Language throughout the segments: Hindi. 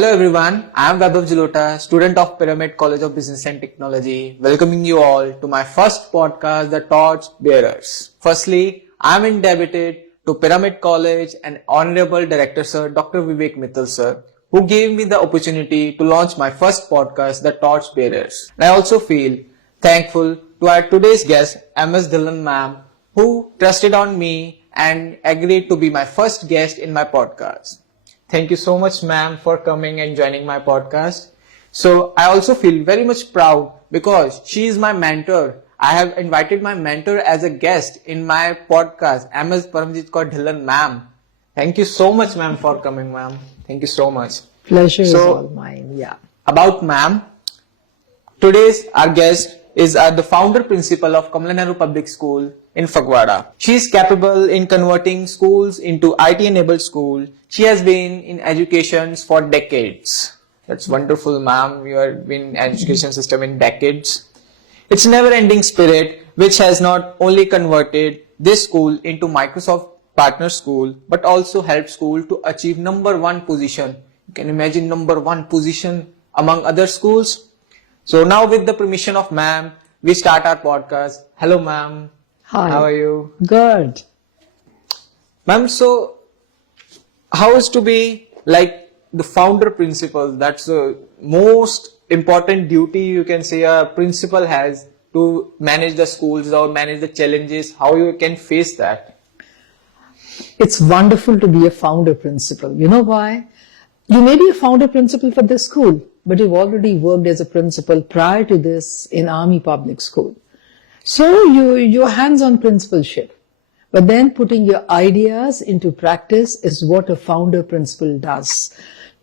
Hello everyone, I am Vaibhav Jalota, student of Pyramid College of Business and Technology, welcoming you all to my first podcast, The Torch Bearers. Firstly, I am indebted to Pyramid College and Honorable Director Sir Dr. Vivek Mittal Sir, who gave me the opportunity to launch my first podcast, The Torch Bearers. And I also feel thankful to our today's guest, MS Dhillon ma'am, who trusted on me and agreed to be my first guest in my podcast. Thank you so much, ma'am, for coming and joining my podcast. So I also feel very much proud because she is my mentor. I have invited my mentor as a guest in my podcast, MS Paramjit Kaur Dhillon ma'am. Thank you so much, ma'am, for coming, ma'am. Thank you so much. Pleasure is all mine, yeah. About ma'am, today's our guest is the founder principal of Kamala Nehru Public School in Phagwara. She is capable in converting schools into IT-enabled school. She has been in education for decades. That's wonderful, ma'am. You have been in education system in decades. It's never-ending spirit which has not only converted this school into Microsoft partner school, but also helped school to achieve number one position. You can imagine number one position among other schools. So now with the permission of ma'am, we start our podcast. Hello, ma'am. Hi. How are you? Good. Ma'am, so how is to be like the founder principal? That's the most important duty you can say a principal has to manage the schools or manage the challenges. How you can face that? It's wonderful to be a founder principal. You know why? You may be a founder principal for this school, but you've already worked as a principal prior to this in Army Public School. So you're hands-on principalship. But then putting your ideas into practice is what a founder principal does.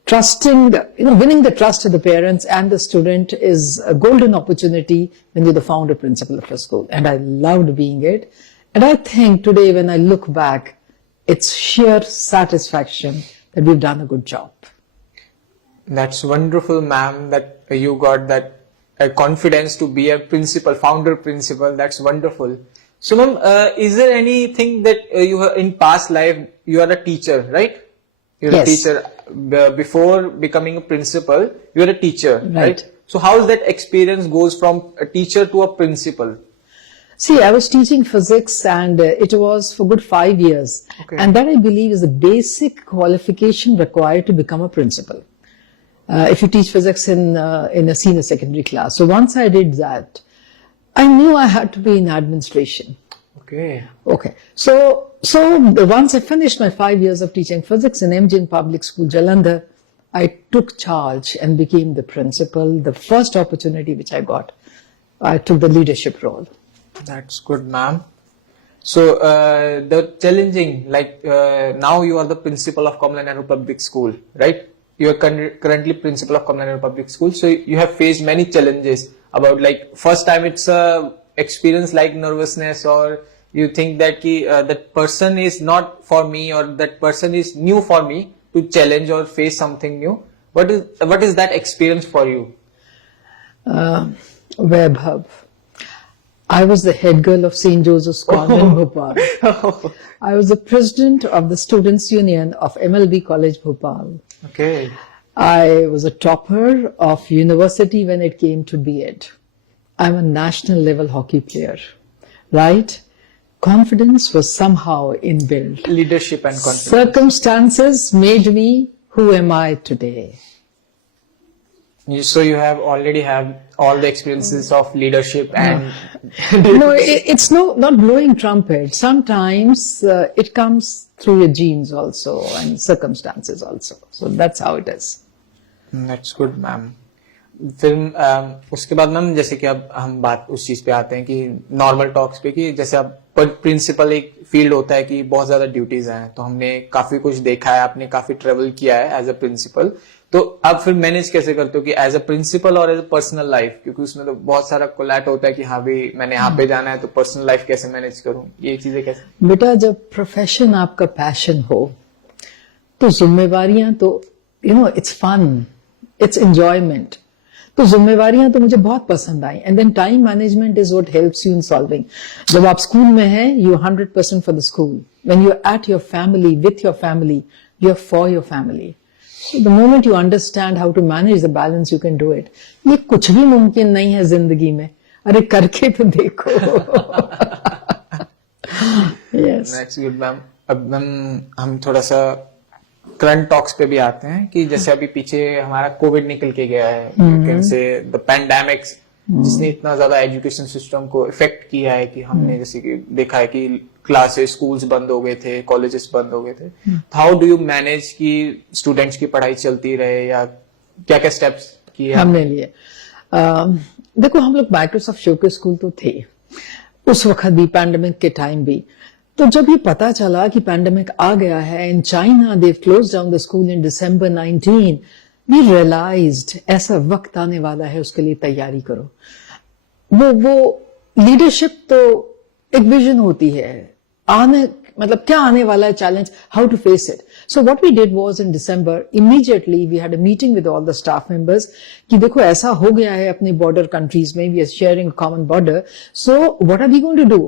Trusting, winning the trust of the parents and the student is a golden opportunity when you're the founder principal of a school. And I loved being it. And I think today when I look back, it's sheer satisfaction that we've done a good job. That's wonderful, ma'am, that you got that confidence to be a principal, founder principal. That's wonderful. So, ma'am, is there anything that you have in past life, you are a teacher, right? You're Yes. a teacher. Before becoming a principal, you're a teacher, right? Right. So how is that experience goes from a teacher to a principal? See, I was teaching physics and it was for good 5 years. Okay. And that I believe is the basic qualification required to become a principal. If you teach physics in a senior secondary class. So once I did that, I knew I had to be in administration. Okay. Okay. So once I finished my 5 years of teaching physics in MGN Public School, Jalandhar, I took charge and became the principal. The first opportunity which I got, I took the leadership role. That's good, ma'am. So the challenging, like now you are the principal of Kamala Nehru Public School, right? You are currently principal of Kamala Nehru Public School. So you have faced many challenges about like first time it's a experience like nervousness, or you think that that person is not for me, or that person is new for me to challenge or face something new. What is that experience for you? Vaibhav. I was the head girl of St. Joseph's Convent, Bhopal. I was the president of the Students' Union of MLB College, Bhopal. Okay. I was a topper of university when it came to B.Ed. I'm a national level hockey player, right? Confidence was somehow inbuilt. Leadership and confidence. Circumstances made me who am I today. So you have already have all the experiences of leadership and No, it's not blowing trumpet. Sometimes it comes through your genes also and circumstances also. So that's how it is. That's good, ma'am. फिर उसके बाद मैम जैसे कि अब हम बात उस चीज पे आते हैं कि नॉर्मल टॉक्स पे कि जैसे अब प्रिंसिपल एक फील्ड होता है कि बहुत ज्यादा ड्यूटीज हैं, तो हमने काफी कुछ देखा है, आपने काफी ट्रेवल किया है एज अ प्रिंसिपल, तो अब फिर मैनेज कैसे करते हो कि एज अ प्रिंसिपल और एज अ पर्सनल लाइफ, क्योंकि उसमें तो बहुत सारा कोलैट होता है कि हाँ भाई मैंने यहाँ पे जाना है तो पर्सनल लाइफ कैसे मैनेज करूं, ये चीजें कैसे? बेटा जब प्रोफेशन आपका पैशन हो तो जिम्मेवारियां तो इट्स फन, इट्स एंजॉयमेंट. तो जिम्मेवारियां तो मुझे बहुत पसंद आई. And then time management is what helps you in solving. जब आप स्कूल में हैं you 100% for the school. When you are at your family, with your family, you are for your family. The moment you understand how to manage the balance, you can do it. ये कुछ भी मुमकिन नहीं है जिंदगी में, अरे करके तो देखो. Yes. That's good, ma'am. अब मैम हम थोड़ा सा करंट टॉक्स पे भी आते हैं कि जैसे अभी पीछे हमारा कोविड निकल के गया है, यू कैन से द पैंडेमिक्स, जिसने इतना ज्यादा एजुकेशन सिस्टम को इफेक्ट किया है कि हमने जैसे कि देखा है कि क्लासेस, स्कूल्स बंद हो गए थे, कॉलेजेस बंद हो गए थे. हाउ डू यू मैनेज कि स्टूडेंट्स की पढ़ाई चलती रहे, या क्या क्या स्टेप्स किए हमने लिए? देखो, हम लोग माइक्रोसॉफ्ट शोकेस स्कूल तो थे उस वक्त भी, पैंडेमिक के टाइम भी. तो जब ये पता चला कि पैंडेमिक आ गया है in China, they close down the school in December 19, we realised ऐसा वक्त आने वाला है, उसके लिए तैयारी करो. वो लीडरशिप तो एक विजन होती है, आने मतलब क्या आने वाला है challenge, how to face it. So what we did was in December, immediately we had a meeting with all the staff members कि देखो ऐसा हो गया है अपने border countries में, we are sharing a common border. So what are we going to do?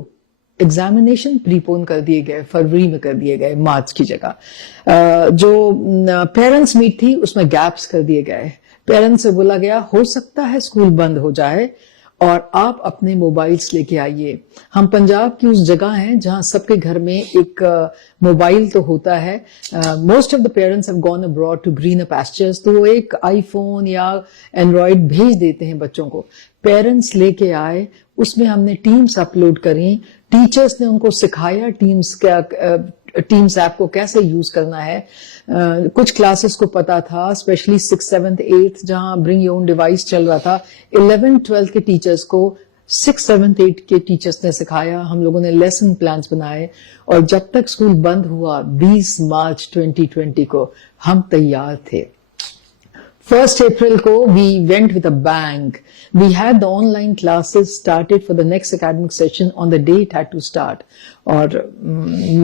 Examination prepone कर दिए गए, फरवरी में कर दिए गए, मार्च की जगह. जो पेरेंट्स मीट थी उसमें गैप्स कर दिए गए. पेरेंट्स से बोला गया हो सकता है स्कूल बंद हो जाए और आप अपने मोबाइल्स लेके आइए. हम पंजाब की उस जगह हैं जहां सबके घर में एक मोबाइल तो होता है. Most of the parents have gone abroad to greener pastures, तो वो एक आईफोन या एंड्रॉइड भेज देते हैं बच्चों को. पेरेंट्स लेके आए, उसमें हमने टीम्स अपलोड करी, टीचर्स ने उनको सिखाया टीम्स ऐप को कैसे यूज करना है. कुछ क्लासेस को पता था, स्पेशली 6th, 7th, 8th जहां ब्रिंग योर ओन डिवाइस चल रहा था. 11th, 12th के टीचर्स को 6th, 7th, 8th के टीचर्स ने सिखाया. हम लोगों ने लेसन प्लान्स बनाए और जब तक स्कूल बंद हुआ 20 मार्च 2020 को हम तैयार थे. 1st April को we went with a bang. We had the online classes started for the next academic session on the day it had to start. और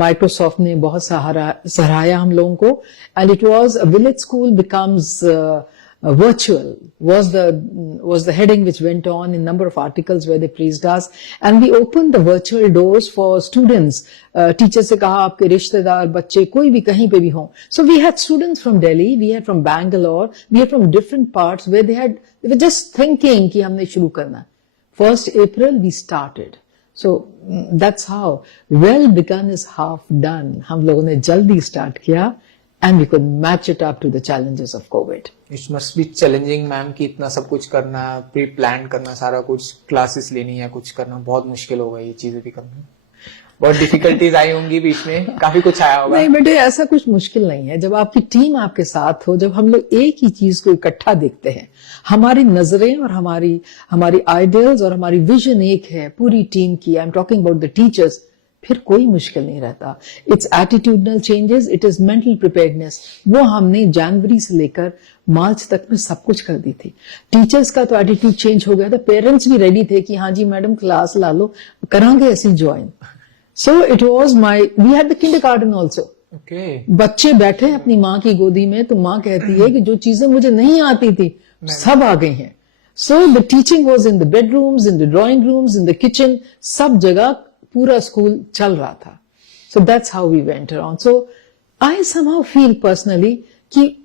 Microsoft ने बहुत सराहाया हम लोगों को. And it was a village school becomes virtual was the heading which went on in number of articles where they praised us. And we opened the virtual doors for students. Teacher से कहा आपके रिश्तेदार, बच्चे कोई भी कहीं पे भी हों. So we had students from Delhi, we had from Bangalore, we had from different parts where they were just thinking कि हमने शुरू करना है. 1st April we started. So that's how well begun is half done. हम लोगों ने जल्दी स्टार्ट किया and we could match it up to the challenges of COVID. It must be challenging, ma'am, कि इतना सब कुछ करना, प्री प्लान करना, सारा कुछ क्लासेस लेनी या कुछ करना बहुत मुश्किल होगा. ये चीजें भी करना बहुत डिफिकल्टीज आई होंगी बीच में, काफी कुछ आया होगा. नहीं बेटे, ऐसा कुछ मुश्किल नहीं है. जब आपकी टीम आपके साथ हो, जब हम लोग एक ही चीज को इकट्ठा देखते हैं, हमारी नजरें और हमारी आइडियल्स और हमारी विजन एक है पूरी टीम की. I am talking about the teachers. फिर कोई मुश्किल नहीं रहता. It's attitudinal changes, it is mental preparedness. वो हमने जनवरी से लेकर मार्च तक में सब कुछ कर दी थी. टीचर्स का तो एटीट्यूड चेंज हो गया था. पेरेंट्स भी रेडी थे कि हाँ जी मैडम क्लास ला लो, करांगे ऐसी join. So it was we had the kindergarten also. बच्चे बैठे अपनी माँ की गोदी में, तो माँ कहती है कि जो चीजें मुझे नहीं आती थी सब आ गई हैं. So the teaching was in the bedrooms, in the drawing rooms, in the kitchen, सब जगह पूरा स्कूल चल रहा था. So that's how we went around. So I somehow feel personally कि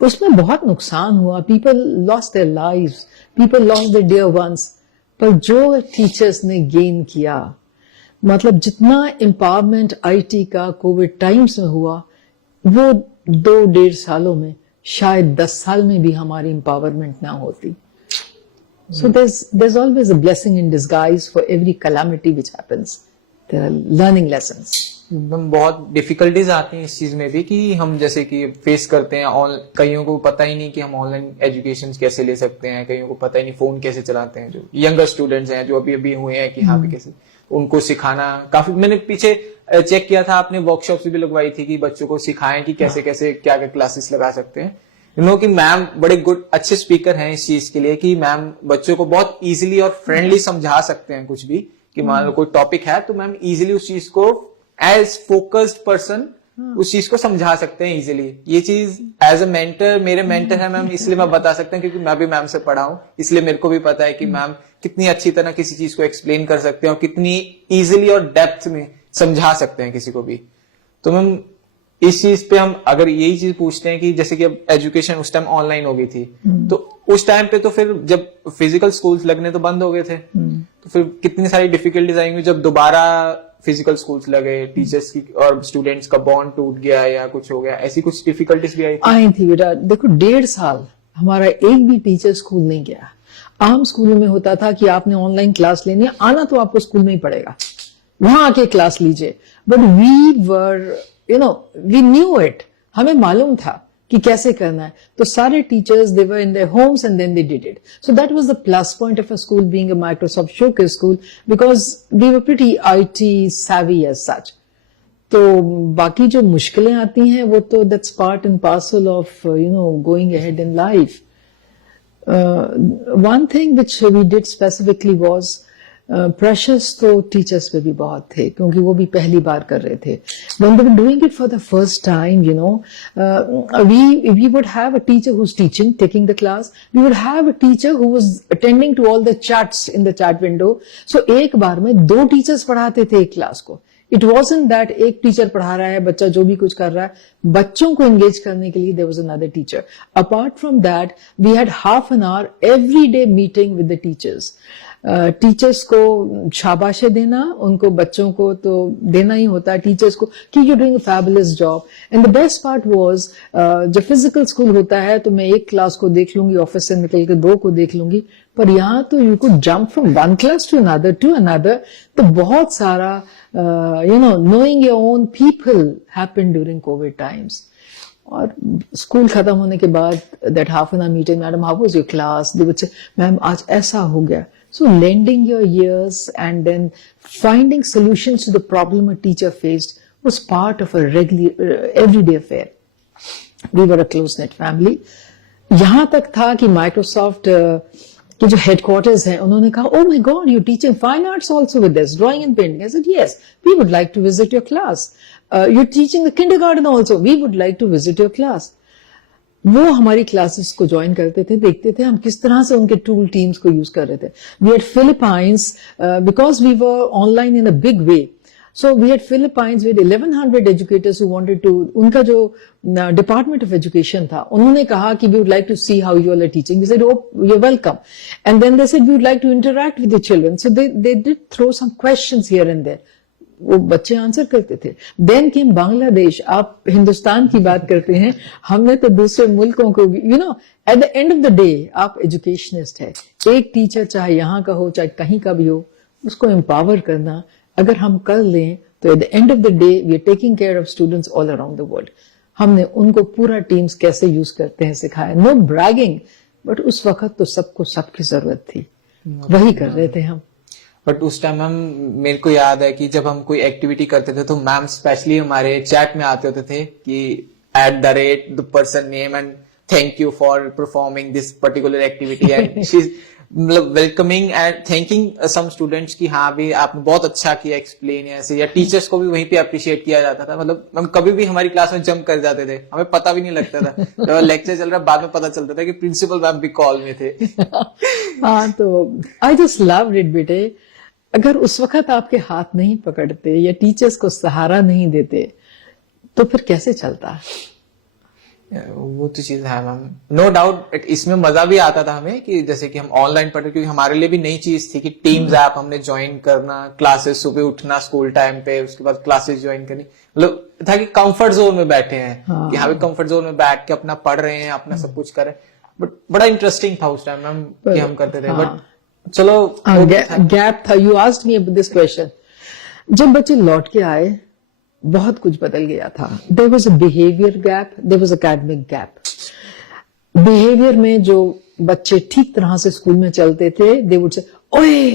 उसमें बहुत नुकसान हुआ. People lost their lives, people lost their dear ones. पर जो टीचर्स ने गेन किया, मतलब जितना एम्पावरमेंट आईटी का कोविड टाइम्स में हुआ, वो 2-1.5 सालों में, शायद 10 साल में भी हमारी एम्पावरमेंट ना होती. So there's always a blessing in disguise for every calamity which happens. There are learning lessons. बहुत डिफिकल्टीज आती हैं इस चीज में भी कि हम जैसे कि फेस करते हैं. कईयों को पता ही नहीं कि हम ऑनलाइन एजुकेशन कैसे ले सकते हैं, कईयों को पता ही नहीं फोन कैसे चलाते हैं. जो यंगर स्टूडेंट्स हैं जो अभी हुए हैं कि हाँ पे कैसे, उनको सिखाना काफी. मैंने पीछे चेक किया था, आपने वर्कशॉप्स भी लगवाई थी कि बच्चों को सिखाएं कि कैसे कैसे क्या क्या क्लासेस लगा सकते हैं. कि मैम बड़े अच्छे स्पीकर हैं इस चीज के लिए कि मैम बच्चों को बहुत इजीली और फ्रेंडली समझा सकते हैं. कुछ भी कि मान लो कोई टॉपिक है तो मैम इजीली उस चीज को एज फोकस्ड पर्सन उस चीज को समझा सकते हैं इजीली. ये चीज एज अ मेंटर, मेरे मेंटर है मैम, इसलिए मैं बता सकता हूँ क्योंकि मैं भी मैम से पढ़ा हूँ. इसलिए मेरे को भी पता है कि मैम कितनी अच्छी तरह किसी चीज को एक्सप्लेन कर सकते हैं और कितनी इजीली और डेप्थ में समझा सकते हैं किसी को भी. तो मैम इस चीज पे हम अगर यही चीज पूछते हैं कि जैसे कि अब एजुकेशन उस टाइम ऑनलाइन हो गई थी, तो उस टाइम पे तो फिर जब फिजिकल स्कूल्स लगने तो बंद हो गए थे, तो फिर कितनी सारी डिफिकल्टीज आएंगी जब दोबारा फिजिकल स्कूल्स लगे, टीचर्स की और स्टूडेंट्स का बॉन्ड टूट गया या कुछ हो गया, ऐसी कुछ डिफिकल्टीज भी आई थी बेटा। देखो 1.5 साल हमारा एक भी टीचर स्कूल नहीं गया। आम स्कूलों में होता था कि आपने ऑनलाइन क्लास लेनी है, आना तो आपको स्कूल में ही पड़ेगा, वहां आके क्लास लीजिए। बट वी न्यू इट, हमें मालूम था कि कैसे करना है। तो सारे teachers they were in their homes and then they did it. So that was the plus point of a school being a Microsoft showcase school, because we were pretty IT savvy as such. तो बाकी जो मुश्किलें आती हैं वो तो that's part and parcel of going ahead in life. One thing which we did specifically was pressures तो टीचर्स पे भी बहुत थे, क्योंकि वो भी पहली बार कर रहे थे। When they were doing it for the first time, we would have a teacher who's teaching, taking the class. We would have a teacher who was attending to all the chats in the chat window. So एक बार में 2 टीचर्स पढ़ाते थे एक क्लास को। It wasn't that एक टीचर पढ़ा रहा है, बच्चा जो भी कुछ कर रहा है, बच्चों को engage करने के लिए there was another teacher. Apart from that, we had half an hour every day meeting with the teachers. Teachers को शाबाशी देना, उनको बच्चों को तो देना ही होता है टीचर्स को कि you doing a fabulous job. And the best part was, जब फिजिकल स्कूल होता है तो मैं एक क्लास को देख लूंगी, ऑफिस से निकल के 2 को देख लूंगी, पर यहाँ तो you could jump from one class to another. तो बहुत सारा knowing your own people happened during COVID times. और स्कूल खत्म होने के बाद that half an hour meeting, madam how was your class, they would say ma'am आज ऐसा हो गया। So lending your ears and then finding solutions to the problem a teacher faced was part of a regular, everyday affair. We were a close-knit family. यहाँ तक था कि Microsoft के जो headquarters हैं, उन्होंने कहा, oh my God, you're teaching fine arts also with this, drawing and painting. I said, yes, we would like to visit your class. You're teaching the kindergarten also. We would like to visit your class. वो हमारी क्लासेस को ज्वाइन करते थे, देखते थे हम किस तरह से उनके टूल टीम्स को यूज कर रहे थे। We had Philippines, because we were online in a big way, so we had Philippines with 1100 educators who wanted to, उनका जो डिपार्टमेंट ऑफ एजुकेशन था, उन्होंने कहा कि we would like to see how you are teaching. We said oh you are welcome, and then they said we would like to interact with the children, so they did throw some questions here and there, वो बच्चे आंसर करते थे। देन केम बांग्लादेश, आप हिंदुस्तान की बात करते हैं, हमने तो दूसरे मुल्कों को भी, eight the end of the day आप एजुकेशनिस्ट है, एक टीचर चाहे यहाँ का हो चाहे कहीं का भी हो, उसको एम्पावर करना अगर हम कर लें तो at the end of the day we are taking care of students all around the world. हमने उनको पूरा टीम्स कैसे यूज करते हैं सिखाया, नो ब्रैगिंग, बट उस वक्त तो सबको सबकी जरूरत थी, वही कर रहे थे हम। बट उस टाइम मैम मेरे को याद है कि जब हम कोई एक्टिविटी करते थे तो मैम स्पेशली हमारे चैट में आते होते थे कि @ the person name and thank you for performing this particular activity, and she मतलब welcoming and thanking some students कि हाँ भी आपने बहुत अच्छा किया एक्सप्लेन, ऐसे, या टीचर्स को भी वहीं पे अप्रिशिएट किया जाता था। मतलब हम कभी भी हमारी क्लास में जंप कर जाते थे, हमें पता भी नहीं लगता था, जब लेक्चर चल रहा बाद में पता चलता था कि प्रिंसिपल मैम भी कॉल में थे। हाँ, तो आई जस्ट लव्ड इट बेटे। अगर उस वक्त आपके हाथ नहीं पकड़ते या टीचर्स को सहारा नहीं देते तो फिर कैसे चलता? वो तो चीज है मैम, नो डाउट। इसमें मजा भी आता था हमें कि जैसे कि हम ऑनलाइन पढ़ रहे, क्योंकि हमारे लिए भी नई चीज थी कि टीम्स ऐप हमने ज्वाइन करना, क्लासेस सुबह उठना स्कूल टाइम पे, उसके बाद क्लासेस ज्वाइन करनी, मतलब था कि कंफर्ट जोन में बैठे हैं, हाँ। कि हाँ भी कंफर्ट जोन में बैठ के अपना पढ़ रहे हैं, अपना सब कुछ कर रहे हैं। बट बड़ा इंटरेस्टिंग था उस टाइम मैम कि हम करते थे। बट चलो गैप था। You asked me this question. जब बच्चे लौट के आए बहुत कुछ बदल गया था। There was a behaviour gap, there was academic gap. Behaviour में जो बच्चे ठीक तरह से स्कूल में चलते थे, दे वुड से ओए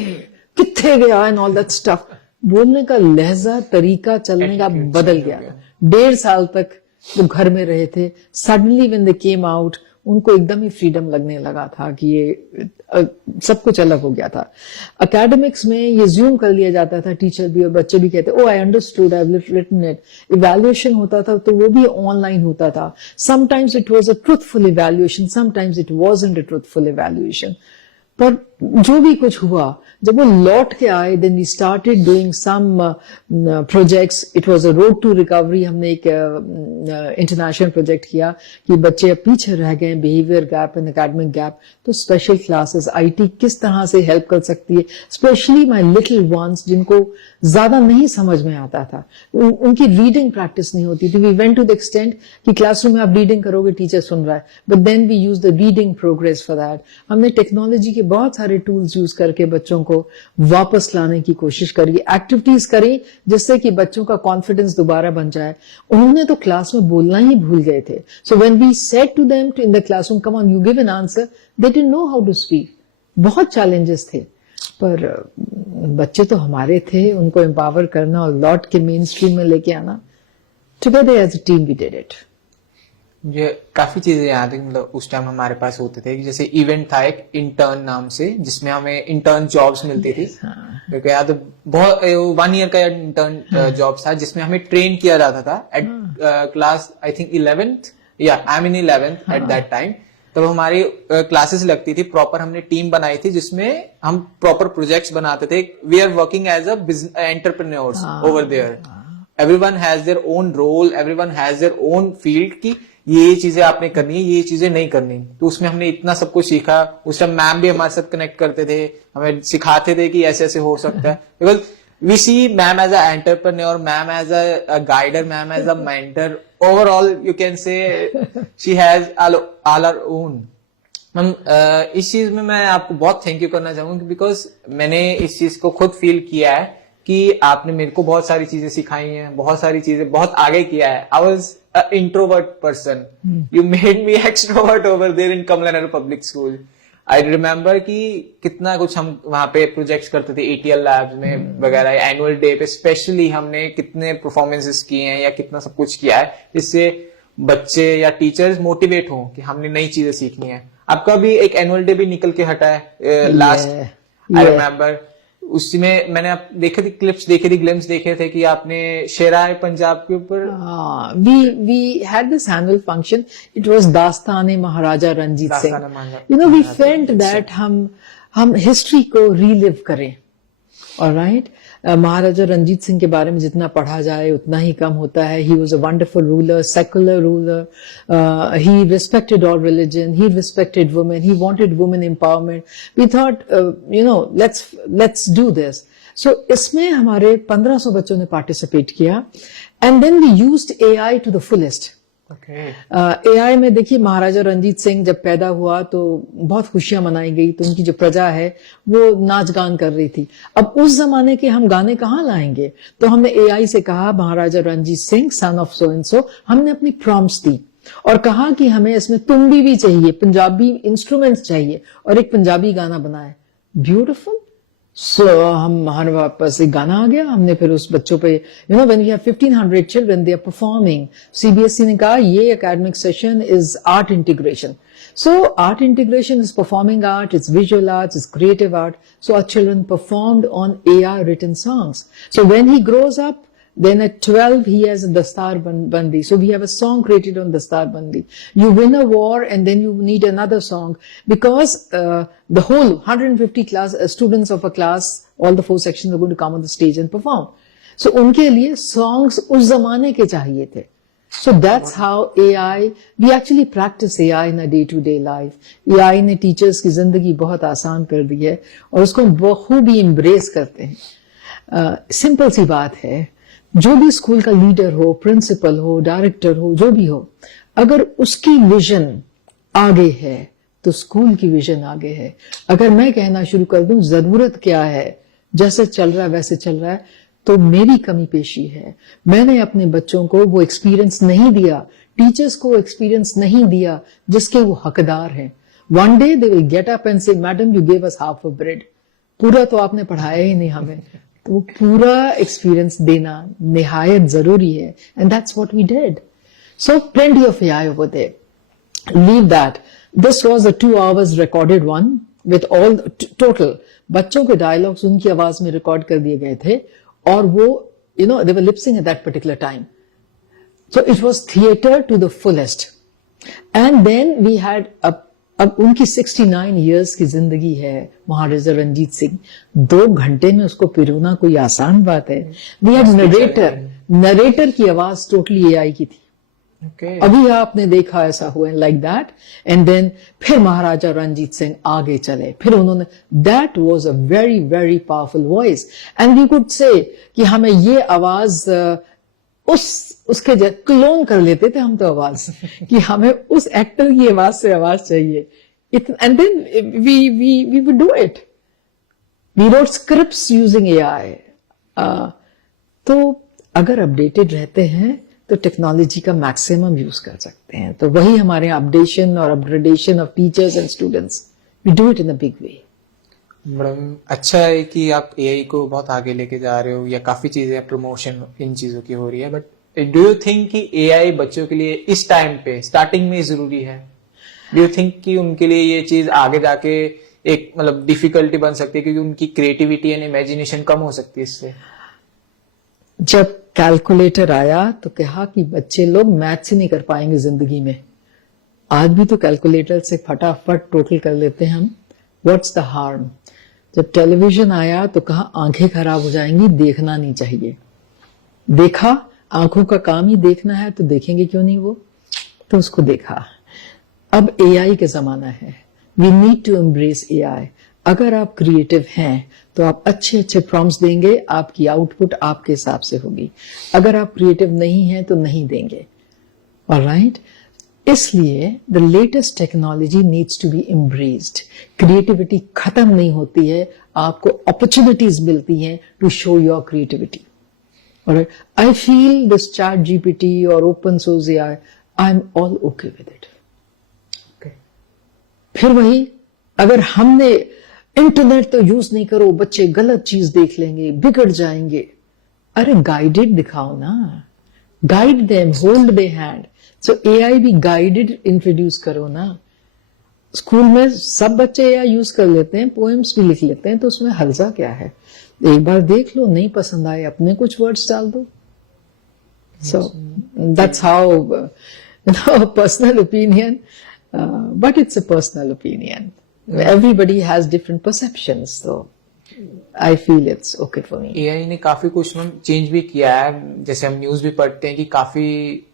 किथे गया एंड ऑल दैट स्टफ, बोलने का लहजा, तरीका चलने का बदल गया था। 1.5 साल तक वो घर में रहे थे, suddenly when they came out उनको एकदम ही फ्रीडम लगने लगा था कि ये सब कुछ अलग हो गया था। एकेडमिक्स में ये ज्यूम कर लिया जाता था, टीचर भी और बच्चे भी कहते oh I understood, I have written it. Evaluation होता था तो वो भी ऑनलाइन होता था। Sometimes it was a truthful evaluation, sometimes it wasn't a truthful evaluation, पर जो भी कुछ हुआ, जब वो लौट के आए, then we started doing some projects. It was a road to recovery. हमने एक इंटरनेशनल प्रोजेक्ट किया कि बच्चे अब पीछे रह गए, behaviour gap and academic gap, तो स्पेशल क्लासेस, आईटी किस तरह से हेल्प कर सकती है, स्पेशली माय लिटिल वंस जिनको ज्यादा नहीं समझ में आता था, उनकी रीडिंग प्रैक्टिस नहीं होती थी. We went to the extent कि क्लासरूम में आप रीडिंग करोगे, टीचर सुन रहा है, but then we use the reading progress for that. हमने टेक्नोलॉजी के बहुत सारे टूल्स यूज करके बच्चों को वापस लाने की कोशिश करी, एक्टिविटीज करी जिससे कि बच्चों का कॉन्फिडेंस दोबारा बन जाए. उन्होंने तो क्लास में बोलना ही भूल गए थे. So when we said to them in the classroom, come on, you give an answer, they didn't know how to speak. बहुत चैलेंजेस थे, पर बच्चे तो हमारे थे, उनको एम्पावर करना और लौट के मेन स्ट्रीम में लेके आना. Together as a team we did it. मुझे काफी चीजें याद है, मतलब उस टाइम हमारे पास होते थे कि जैसे इवेंट था एक इंटर्न नाम से, जिसमें हमें इंटर्न जॉब्स मिलती थी. क्योंकि याद बहुत 1 ईयर का इंटर्न जॉब था जिसमें हमें ट्रेन किया जाता था eight class I think 11th, या I am in 11th at that time. तब हमारी क्लासेस लगती थी प्रॉपर. हमने टीम बनाई थी जिसमें हम प्रॉपर प्रोजेक्ट्स बनाते थे. We are working as a entrepreneurs over there. Everyone has their own role, everyone has their own field की ये चीजें आपने करनी है, ये चीजें नहीं करनी. तो उसमें हमने इतना सब कुछ सीखा. उस टाइम मैम भी हमारे साथ कनेक्ट करते थे, हमें सिखाते थे कि ऐसे ऐसे हो सकता है. Because we see ma'am as a entrepreneur, ma'am as a guider, ma'am as a mentor. Overall you can say she has all our own. Ma'am इस चीज में मैं आपको बहुत थैंक यू करना चाहूंगा, बिकॉज मैंने इस चीज को खुद फील किया है कि आपने मेरे को बहुत सारी चीजें सिखाई हैं, बहुत सारी चीजें बहुत आगे किया है. I was an introvert person. You made me extrovert over there in Kamala Nehru Public School. I remember कि कितना कुछ हम वहां पे प्रोजेक्ट्स करते थे ATL लैब्स में वगैरह. एनुअल डे पे स्पेशली हमने कितने परफॉर्मेंसेस किए हैं या कितना सब कुछ किया है जिससे बच्चे या टीचर्स मोटिवेट हों कि हमने नई चीजें सीखनी है. आपका भी एक एनुअल डे भी निकल के हटा है लास्ट. आई रिमेम्बर उसमें मैंने आप देखे थे क्लिप्स, देखे थे ग्लिम्स देखे थे कि आपने शेराए पंजाब के ऊपर. we had this annual function. It was Dastaan Maharaja Ranjit Singh. You know, we felt that हम हिस्ट्री को रीलिव करें. ऑलराइट. महाराजा रंजीत सिंह के बारे में जितना पढ़ा जाए उतना ही कम होता है. He was a wonderful ruler, secular ruler. He respected all religion. He respected women. He wanted women empowerment. We thought, let's do this. So इसमें हमारे 1500 बच्चों ने पार्टिसिपेट किया. And then we used AI to the fullest. AI में देखिए, महाराजा रंजीत सिंह जब पैदा हुआ तो बहुत खुशियां मनाई गई, तो उनकी जो प्रजा है वो नाच गान कर रही थी. अब उस जमाने के हम गाने कहाँ लाएंगे, तो हमने AI से कहा Maharaja Ranjit Singh son of so and so. हमने अपनी प्रॉम्प्ट्स दी और कहा कि हमें इसमें तुम्बी भी चाहिए, पंजाबी इंस्ट्रूमेंट्स चाहिए और एक पंजाबी गाना बनाए. ब्यूटिफुल. सो हमारे पास एक गाना आ गया. हमने फिर उस बच्चों पे, when we have 1500 children they are performing, CBSE ने कहा ये academic session is art integration. So art integration is performing art, it's visual arts, it's creative art. So our children performed on AI written songs. So when he grows up, then at 12 he has a Dastar Bandi. So we have a song created on Dastar Bandi. You win a war and then you need another song because the whole 150 students of a class, all the 4 sections are going to come on the stage and perform. So उनके लिए songs उस जमाने के चाहिए थे. So that's how AI, we actually practice AI in a day-to-day life. AI ने teachers की जिंदगी बहुत आसान कर दी है और उसको बखूबी embrace करते हैं. सिंपल सी बात है, जो भी स्कूल का लीडर हो, प्रिंसिपल हो, डायरेक्टर हो, जो भी हो, अगर उसकी विजन आगे है तो स्कूल की विजन आगे है. अगर मैं कहना शुरू कर दूं जरूरत क्या है, जैसे चल रहा है वैसे चल रहा है, तो मेरी कमी पेशी है. मैंने अपने बच्चों को वो एक्सपीरियंस नहीं दिया, टीचर्स को एक्सपीरियंस नहीं दिया जिसके वो हकदार हैं. One day they will get up and say madam you give us half a bread. पूरा तो आपने पढ़ाया ही नहीं हमें, तो वो पूरा एक्सपीरियंस देना निहायत जरूरी है. And that's what we did. So plenty of AI over there. Leave that. This was a 2 hours recorded one with all total बच्चों के डायलॉग्स उनकी आवाज में रिकॉर्ड कर दिए गए थे और वो they were lip sync at that particular time. So it was theater to the fullest. And then we had अब उनकी 69 इयर्स की जिंदगी है, महाराजा रंजीत सिंह, 2 घंटे में उसको पिरोना कोई आसान बात है। वी हैड नरेटर की आवाज टोटली एआई की थी। Okay. अभी आपने देखा ऐसा हुआ लाइक दैट, एंड देन फिर महाराजा रंजीत सिंह आगे चले, फिर उन्होंने, that was a very very powerful voice, and we could say कि हमें ये आवाज उसके क्लोन कर लेते थे हम तो आवाज कि हमें उस एक्टर की आवाज से आवाज चाहिए, and then we would do it. We wrote scripts using AI. तो अगर अपडेटेड रहते हैं तो टेक्नोलॉजी का मैक्सिमम यूज कर सकते हैं। तो वही हमारे अपडेशन और upgradation of teachers and students, we do it in a big way. Madam अच्छा है कि आप एआई को बहुत आगे लेके जा रहे हो, या काफी चीजें प्रमोशन इन चीजों की हो रही है, बट डू यू थिंक कि एआई बच्चों के लिए इस टाइम पे स्टार्टिंग में जरूरी है? डू यू थिंक कि उनके लिए ये चीज आगे जाके एक मतलब डिफिकल्टी बन सकती है, क्योंकि उनकी क्रिएटिविटी एंड इमेजिनेशन कम हो सकती है इससे? जब कैलकुलेटर आया तो कहा कि बच्चे लोग मैथ्स ही नहीं कर पाएंगे जिंदगी में। आज भी तो कैलकुलेटर से फटाफट टोटल कर लेते हैं हम। What's the harm? जब टेलीविजन आया तो कहा आंखें खराब हो जाएंगी, देखना नहीं चाहिए। देखा, आंखों का काम ही देखना है तो देखेंगे क्यों नहीं वो, तो उसको देखा। अब एआई का जमाना है, we need to embrace AI. अगर आप क्रिएटिव हैं तो आप अच्छे अच्छे प्रॉम्प्ट्स देंगे, आपकी आउटपुट आपके हिसाब से होगी। अगर आप क्रिएटिव नहीं हैं तो नहीं देंगे। ऑलराइट, इसलिए the latest technology needs to be embraced. Creativity खत्म नहीं होती है, आपको अपॉर्चुनिटीज मिलती हैं to show your creativity. Alright, I feel this chat GPT और open source AI, I am all okay with it. फिर वही, अगर हमने इंटरनेट तो यूज नहीं करो, बच्चे गलत चीज देख लेंगे, बिगड़ जाएंगे। अरे गाइडेड दिखाओ ना, गाइड देम, होल्ड दे हैंड। सो एआई भी गाइडेड इंट्रोड्यूस करो ना। स्कूल में सब बच्चे एआई यूज कर लेते हैं, पोएम्स भी लिख लेते हैं, तो उसमें हर्जा क्या है? एक बार देख लो, नहीं पसंद आए अपने कुछ वर्ड्स डाल दो। सो that's how, personal opinion, but it's a personal opinion. Everybody has different perceptions, so I feel it's okay for me. AI ने काफी कुछ चेंज भी किया है। जैसे हम न्यूज भी पढ़ते हैं कि काफी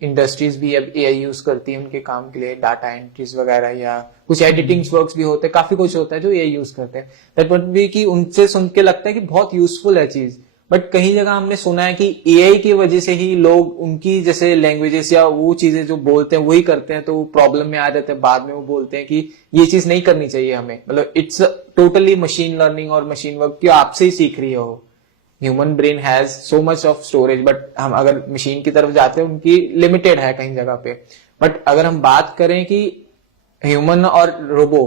इंडस्ट्रीज भी अब एआई यूज करती है उनके काम के लिए, डाटा एंट्रीज वगैरह, या कुछ एडिटिंग वर्क्स भी होते हैं, काफी कुछ होता है जो एआई यूज करते हैं। दैट वुड बी कि उनसे सुन के लगता है कि बहुत यूजफुल है चीज, बट कहीं जगह हमने सुना है कि एआई की वजह से ही लोग उनकी जैसे लैंग्वेजेस या वो चीजें जो बोलते हैं वही करते हैं, तो वो प्रॉब्लम में आ जाते हैं। बाद में वो बोलते हैं कि ये चीज नहीं करनी चाहिए हमें, मतलब इट्स टोटली मशीन लर्निंग और मशीन वर्क की आपसे ही सीख रही है वो। Human brain has so much of storage, but हम अगर मशीन की तरफ जाते हैं उनकी लिमिटेड है कहीं जगह पे। बट अगर हम बात करें कि ह्यूमन और रोबो,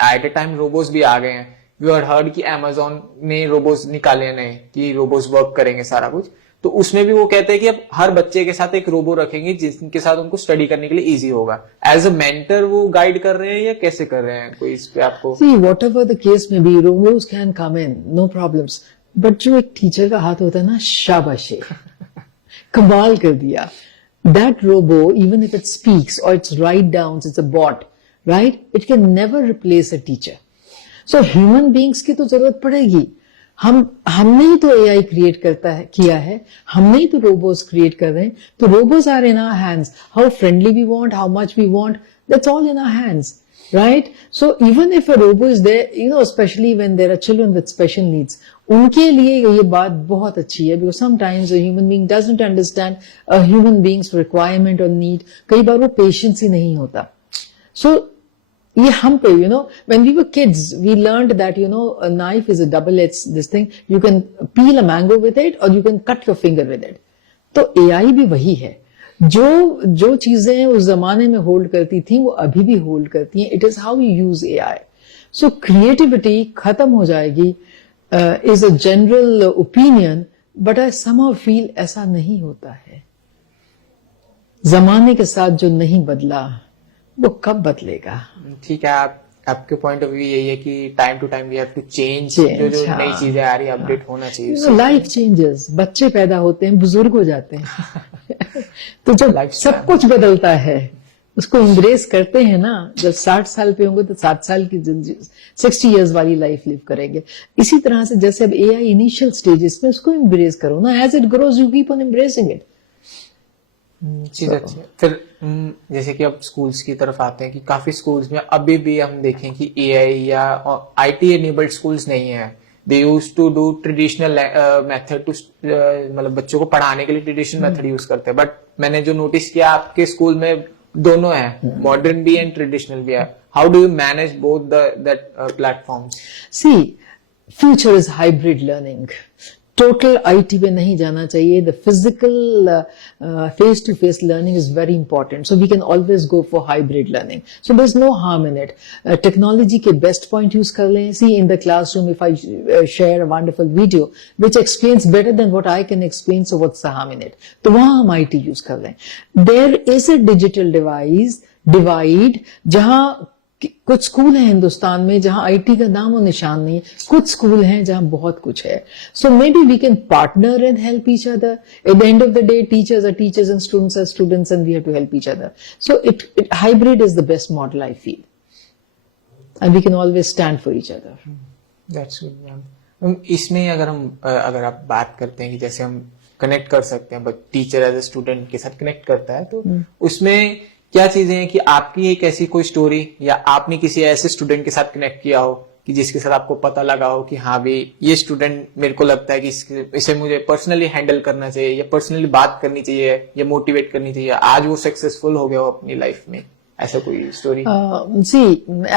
एट ए टाइम रोबोस भी आ गए हैं। वी आर हर्ड कि Amazon ने रोबोट्स निकाले हैं नए, कि रोबोट्स वर्क करेंगे सारा कुछ, तो उसमें भी वो कहते हैं कि अब हर बच्चे के साथ एक रोबो रखेंगे जिसके साथ उनको स्टडी करने के लिए इजी होगा। एज अ मेंटर वो गाइड कर रहे हैं या कैसे कर रहे हैं? कोई इस पे आपको? See, whatever the case may be, robots can come in, no problems. But जो एक टीचर का हाथ होता है ना, शाबाश, कमाल कर दिया। That robo, even if it speaks or it's write downs, it's a bot, right? It can never replace a teacher. So human beings की तो जरूरत पड़ेगी। हमने ही तो एआई क्रिएट किया है, हमने ही तो रोबोट्स क्रिएट कर रहे हैं। तो robots are in our hands, how friendly we want, how much we want, that's all in our hands, right? So even if a robo is there, specially when there are children with special needs, उनके लिए ये बात बहुत अच्छी है, because sometimes a human being doesn't understand a human being's requirement और नीड। कई बार वो पेशेंस ही नहीं होता। सो ये हम पे, when we were kids, we learned that, a knife is a double-edged this thing. You can peel a mango with it or you can cut your finger with it. तो AI भी वही है। जो चीजें उस जमाने में होल्ड करती थी वो अभी भी होल्ड करती हैं। It is how you use AI. So creativity खत्म हो जाएगी is a general opinion, but I somehow feel ऐसा नहीं होता है। जमाने के साथ जो नहीं बदला वो कब बदलेगा? ठीक है, आपके पॉइंट ऑफ व्यू यही है कि time to time we have to change. जो नई चीजें आ रही है अपडेट होना चाहिए। लाइफ चेंजेस, बच्चे पैदा होते हैं, बुजुर्ग हो जाते हैं तो जब सब कुछ बदलता है उसको embrace करते हैं ना, जब 60 साल पे होंगे तो 60 साल की 60 years वाली लाइफ लिव करेंगे। इसी तरह से जैसे अब AI इनिशियल स्टेजेस में उसको embrace करो ना, as it grows you keep on embracing it। चीज अच्छी है। फिर जैसे कि अब स्कूल्स की तरफ आते हैं कि काफी स्कूल्स में अभी भी हम देखें कि एआई या आईटी एनेबल्ड स्कूल्स नहीं है। They use to do traditional method to, मतलब बच्चों को पढ़ाने के लिए ट्रेडिशनल मेथड यूज करते हैं। बट मैंने जो नोटिस किया आपके स्कूल में दोनों है, मॉडर्न भी एंड ट्रेडिशनल भी है। How do you manage both that platforms? See, future is hybrid learning. Total IT में नहीं जाना चाहिए. The physical face-to-face learning is very important. So we can always go for hybrid learning. So there's no harm in it. Technology के best point use कर लें. See, in the classroom, if I share a wonderful video which explains better than what I can explain, so what's the harm in it? तो वहाँ हम IT use कर लें. There is a digital divide जहाँ कुछ स्कूल हैं हिंदुस्तान में जहां आईटी का नाम और निशान नहीं, कुछ स्कूल हैं जहां बहुत कुछ है. So maybe we can partner and help each other. At the end of the day teachers are teachers and students are students and we have to help each other. So it hybrid is the best model I feel, and we can always stand for each other. That's good ma'am. इसमें अगर आप बात करते हैं कि जैसे हम कनेक्ट कर सकते हैं, but teacher as a student के साथ कनेक्ट करता है, तो उसमें क्या चीजें हैं कि आपकी एक ऐसी कोई स्टोरी या आपने किसी ऐसे स्टूडेंट के साथ कनेक्ट किया हो कि जिसके साथ आपको पता लगा हो कि हाँ भी ये स्टूडेंट मेरे को लगता है कि इसे मुझे पर्सनली हैंडल करना चाहिए या पर्सनली बात करनी चाहिए या मोटिवेट करनी चाहिए, आज वो सक्सेसफुल हो गया हो अपनी लाइफ में, ऐसा कोई story? See,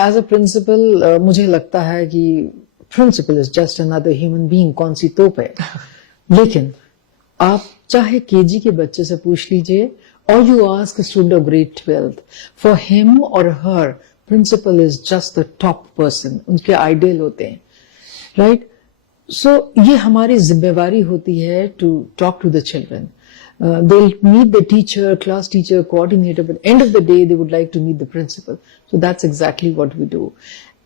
as a principal मुझे लगता है कि principal is just another human being. कौन सी तोप है. लेकिन आप चाहे केजी के बच्चे से पूछ लीजिए, or you ask a student of grade 12, for him or her, principal is just the top person. उनके आइडियल होते हैं, right? So ये हमारी जिम्मेवारी होती है to talk to the children. They'll meet the teacher, class teacher, coordinator, but end of the day they would like to meet the principal. So that's exactly what we do.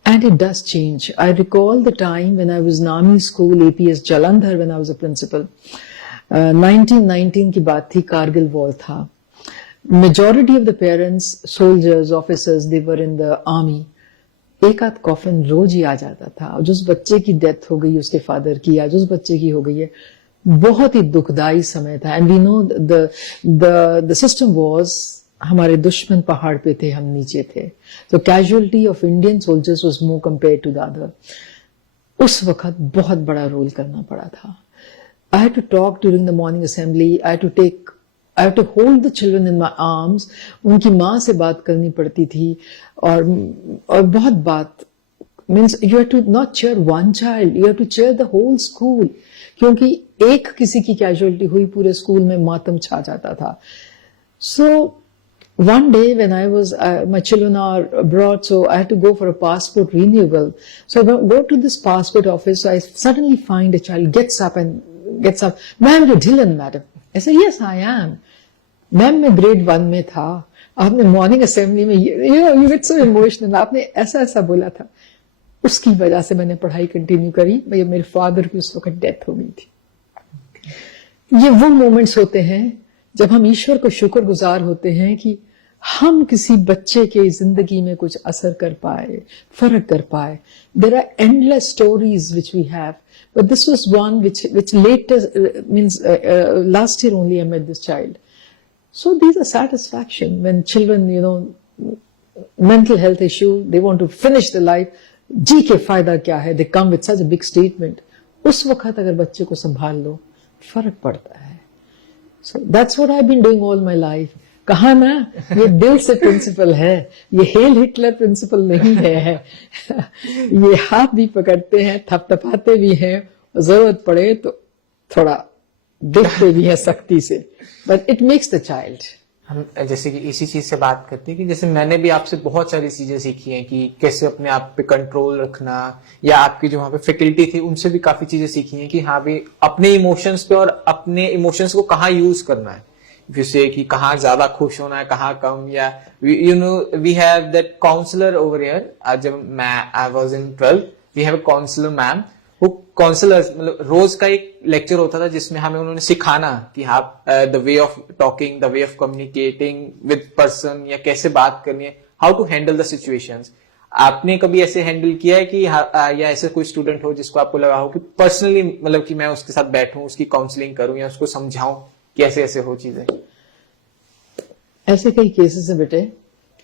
And it does change. I recall the time when I was in army school, APS Jalandhar, when I was a principal. 1919 की बात थी, कारगिल वॉर था. Majority of the parents, soldiers, officers, they were in the army. एक आध कॉफिन रोज ही आ जाता था. जिस बच्चे की डेथ हो गई उसके फादर की, या जिस बच्चे की हो गई है, बहुत ही दुखदाई समय था. And we know the system was, हमारे दुश्मन पहाड़ पे थे, हम नीचे थे. तो casualty of Indian soldiers was more compare to the other. उस वक्त बहुत बड़ा रोल करना पड़ा था. I had to talk during the morning assembly. I have to hold the children in my arms. उनकी माँ से बात करनी पड़ती थी, और बहुत बात, means you have to not cheer one child, you have to cheer the whole school. क्योंकि एक किसी की कैजुअलिटी हुई, पूरे स्कूल में मातम छा जाता था. So one day when I was, my children are abroad, so I had to go for a passport renewal. So I go to this passport office, so I suddenly find a child gets up, "Ma'am, you're Dylan, madam." I said, "Yes, I am." Ma'am मैं ग्रेड 1 में था, आपने मॉर्निंग असेंबली में यू गेट सो इमोशनल, आपने ऐसा ऐसा बोला था. उसकी वजह से मैंने पढ़ाई कंटिन्यू करी. मेरे फादर की उस वक्त डेथ हो गई थी. ये वो मोमेंट्स होते हैं जब हम ईश्वर को शुक्रगुजार होते हैं कि हम किसी बच्चे के जिंदगी में कुछ असर कर पाए, फर्क कर पाए. There are endless stories which we have, but this was one which later means last year only I met this child. So these are satisfaction when children, mental health issue, they want to finish their life. जी के फायदा क्या है? They come with such a big statement. उस वक्त अगर बच्चे को संभाल लो, फर्क पड़ता है. So that's what I've been doing all my life. कहा ना, ये दिल से प्रिंसिपल है, ये हेल हिटलर प्रिंसिपल नहीं है. ये हाथ भी पकड़ते हैं, थपथपाते भी हैं, जरूरत पड़े तो थोड़ा देखते भी है सख्ती से, but it makes the child. हम जैसे कि इसी चीज से बात करते हैं कि जैसे मैंने भी आपसे बहुत सारी चीजें सीखी हैं कि कैसे अपने आप पे कंट्रोल रखना, या आपकी जो वहां पे फैकल्टी थी उनसे भी काफी चीजें सीखी हैं कि हाँ भी अपने इमोशंस पे और अपने इमोशंस को कहाँ यूज करना है, जैसे कि कहाँ ज्यादा खुश होना है, कहाँ कम. या we have that counsellor over here. जब मैं I was in 12th, we have a counsellor ma'am, वो काउंसलर्स मतलब रोज का एक लेक्चर होता था जिसमें हमें उन्होंने सिखाना कि आप the way of talking, the way of communicating with person, या कैसे बात करनी है, how to handle the situations. आपने कभी ऐसे हैंडल किया है कि या ऐसे कोई स्टूडेंट हो जिसको आपको लगा हो कि पर्सनली मतलब कि मैं उसके साथ बैठूं, उसकी काउंसलिंग करूं या उसको समझाऊं कि ऐसे ऐसे हो चीजें? ऐसे कई केसेस है बेटे,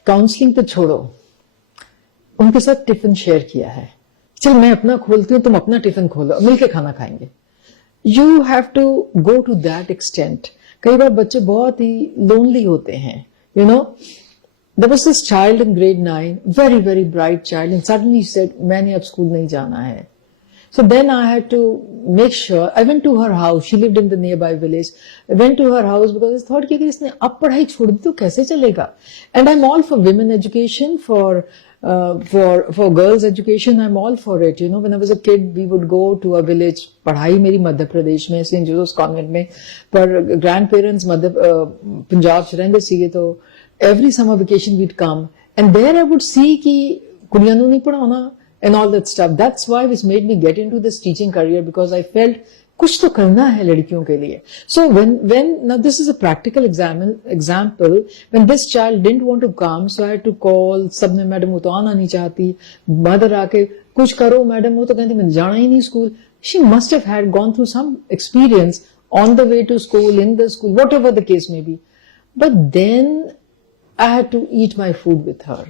काउंसलिंग तो छोड़ो, उनके साथ टिफिन शेयर किया है। चल मैं अपना खोलती हूँ, तुम अपना टिफिन खोलो, मिलके खाना खाएंगे। You have to go to that extent. कई बार बच्चे बहुत ही लोनली होते हैं, you know. There was this child in grade 9, very, very bright child, and suddenly he said, मैंने अब स्कूल नहीं जाना है. So then I had to make sure, I went to her house, she lived in the nearby village, I went to her house because I thought कि अगर इसने अब पढ़ाई छोड़ दी तो कैसे चलेगा. And I'm all for women education, for girls education, I'm all for it. You know, when I was a kid, we would go to a village, पढ़ाई मेरी मध्य प्रदेश में, सेंट जोसेफ कॉन्वेंट में, पर ग्रैंड पेरेंट्स पंजाब च रहंदे सीगे, तो every summer vacation we'd come, and there I would see कि कुड़ियां नूं नहीं पढ़ाना and all that stuff. That's why which made me get into this teaching career, because I felt कुछ तो करना है लड़कियों के लिए. So when now this is a practical example, when this child didn't want to come, so I had to call. सबने मैडम वो तो आना नहीं चाहती, मदर आके कुछ करो मैडम, वो तो कहती मैं जाना ही नहीं school. She must have had gone through some experience on the way to school, in the school, whatever the case may be. But then I had to eat my food with her.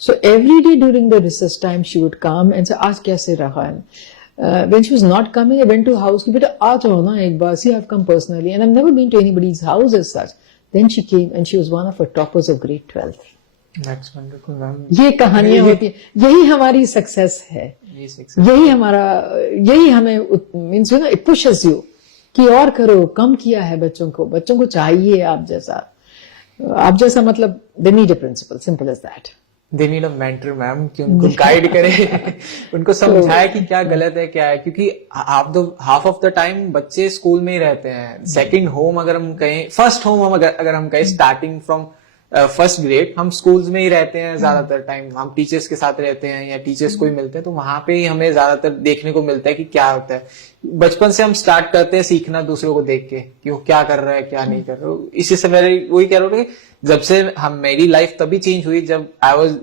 So every day during the recess time, she would come and say, "Aaj kaise raha hai?" When she was not coming, I went to house. Ki beta aa jao na ek baar. See, I've come personally, and I've never been to anybody's house as such. Then she came, and she was one of our toppers of grade 12th. That's wonderful, ma'am. ये कहानियां होती हैं, यही हमारी सक्सेस है, यही हमारा, यही हमें means you know it pushes you कि और करो. कम किया है बच्चों को चाहिए आप जैसा मतलब they need a principal, simple as that. They need a mentor, ma'am, कि उनको गाइड करे, उनको समझाए कि क्या गलत है क्या है, क्योंकि हाफ ऑफ द टाइम बच्चे स्कूल में ही रहते हैं. सेकंड होम अगर हम कहें, फर्स्ट होम अगर हम कहें, स्टार्टिंग फ्रॉम फर्स्ट ग्रेड हम स्कूल्स में ही रहते हैं ज्यादातर टाइम. हम टीचर्स के साथ रहते हैं या टीचर्स को ही मिलते हैं, तो वहां पे ही हमें ज्यादातर देखने को मिलता है कि क्या होता है. बचपन से हम स्टार्ट करते हैं सीखना दूसरों को देख के कि वो क्या कर रहा है क्या नहीं कर रहा. इसी से मेरे वही कह रहा हूँ कि जब से हम, मेरी लाइफ तभी चेंज हुई जब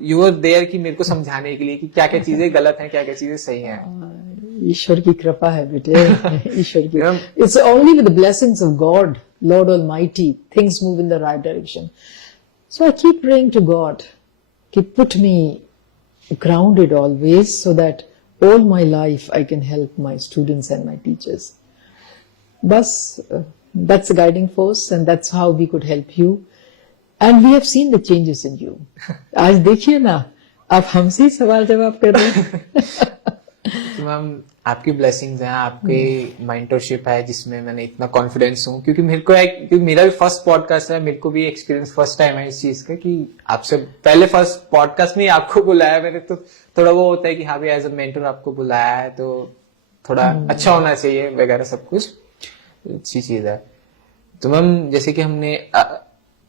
यू वर देयर कि मेरे को समझाने के लिए कि क्या क्या चीजें गलत हैं, क्या क्या चीजें सही हैं. ईश्वर की कृपा है बेटे, ईश्वर की. It's only with the blessings of God, Lord almighty, things move in the right direction. So I keep praying to God, put me grounded always, so that all my life I can help my students and my teachers. Bas, that's the guiding force, and that's how we could help you. And we have seen the changes in you. आज देखिए ना, आप हमसे ही सवाल जवाब कर रहे हैं. मैम, आपकी ब्लेसिंग्स हैं, आपकी मेंटरशिप है जिसमें मैंने इतना कॉन्फिडेंस हूँ, क्योंकि क्योंकि मेरा भी फर्स्ट पॉडकास्ट है, मेरे को भी एक्सपीरियंस फर्स्ट टाइम है इस चीज का कि आपसे पहले फर्स्ट पॉडकास्ट में आपको बुलाया मैंने, तो थोड़ा वो होता है कि हाँ भी एज अ मेंटर आपको बुलाया है तो थोड़ा अच्छा होना चाहिए वगैरह सब कुछ, अच्छी चीज है. तो मैम जैसे कि हमने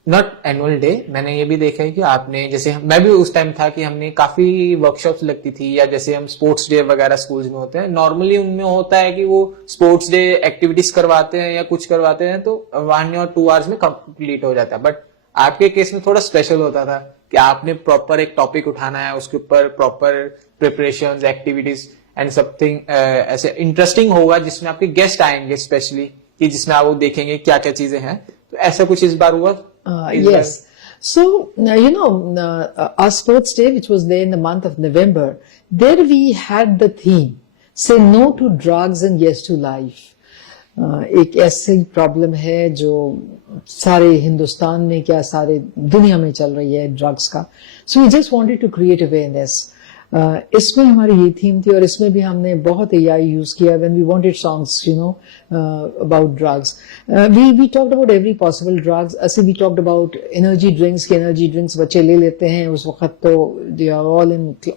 नॉट एनुअल डे, मैंने ये भी देखा है कि आपने, जैसे मैं भी उस टाइम था कि हमने काफी वर्कशॉप्स लगती थी, या जैसे हम स्पोर्ट्स डे वगैरह स्कूल्स में होते हैं, नॉर्मली उनमें होता है कि वो स्पोर्ट्स डे एक्टिविटीज करवाते हैं या कुछ करवाते हैं तो 1 और 2 आवर्स में कंप्लीट हो जाता है. बट आपके केस में थोड़ा स्पेशल होता था कि आपने प्रॉपर एक टॉपिक उठाना है, उसके ऊपर proper preparations, activities and something ऐसे इंटरेस्टिंग होगा जिसमें आपके गेस्ट आएंगे स्पेशली, कि जिसमें आप वो देखेंगे क्या क्या चीजें हैं. तो ऐसा कुछ इस बार हुआ? Yes. So, you know, our sports day, which was there in the month of November, there we had the theme, say no to drugs and yes to life. एक ऐसी प्रॉब्लम है जो सारे हिंदुस्तान में, क्या सारे दुनिया में चल रही है, ड्रग्स का. So we just wanted to create awareness. इसमें हमारी ये थीम थी, और इसमें भी हमने बहुत AI यूज किया. when we wanted songs, you know, about drugs, we talked about every possible drugs. ऐसे we talked about energy drinks, कि energy drinks बच्चे ले लेते हैं उस वक्त, तो they are all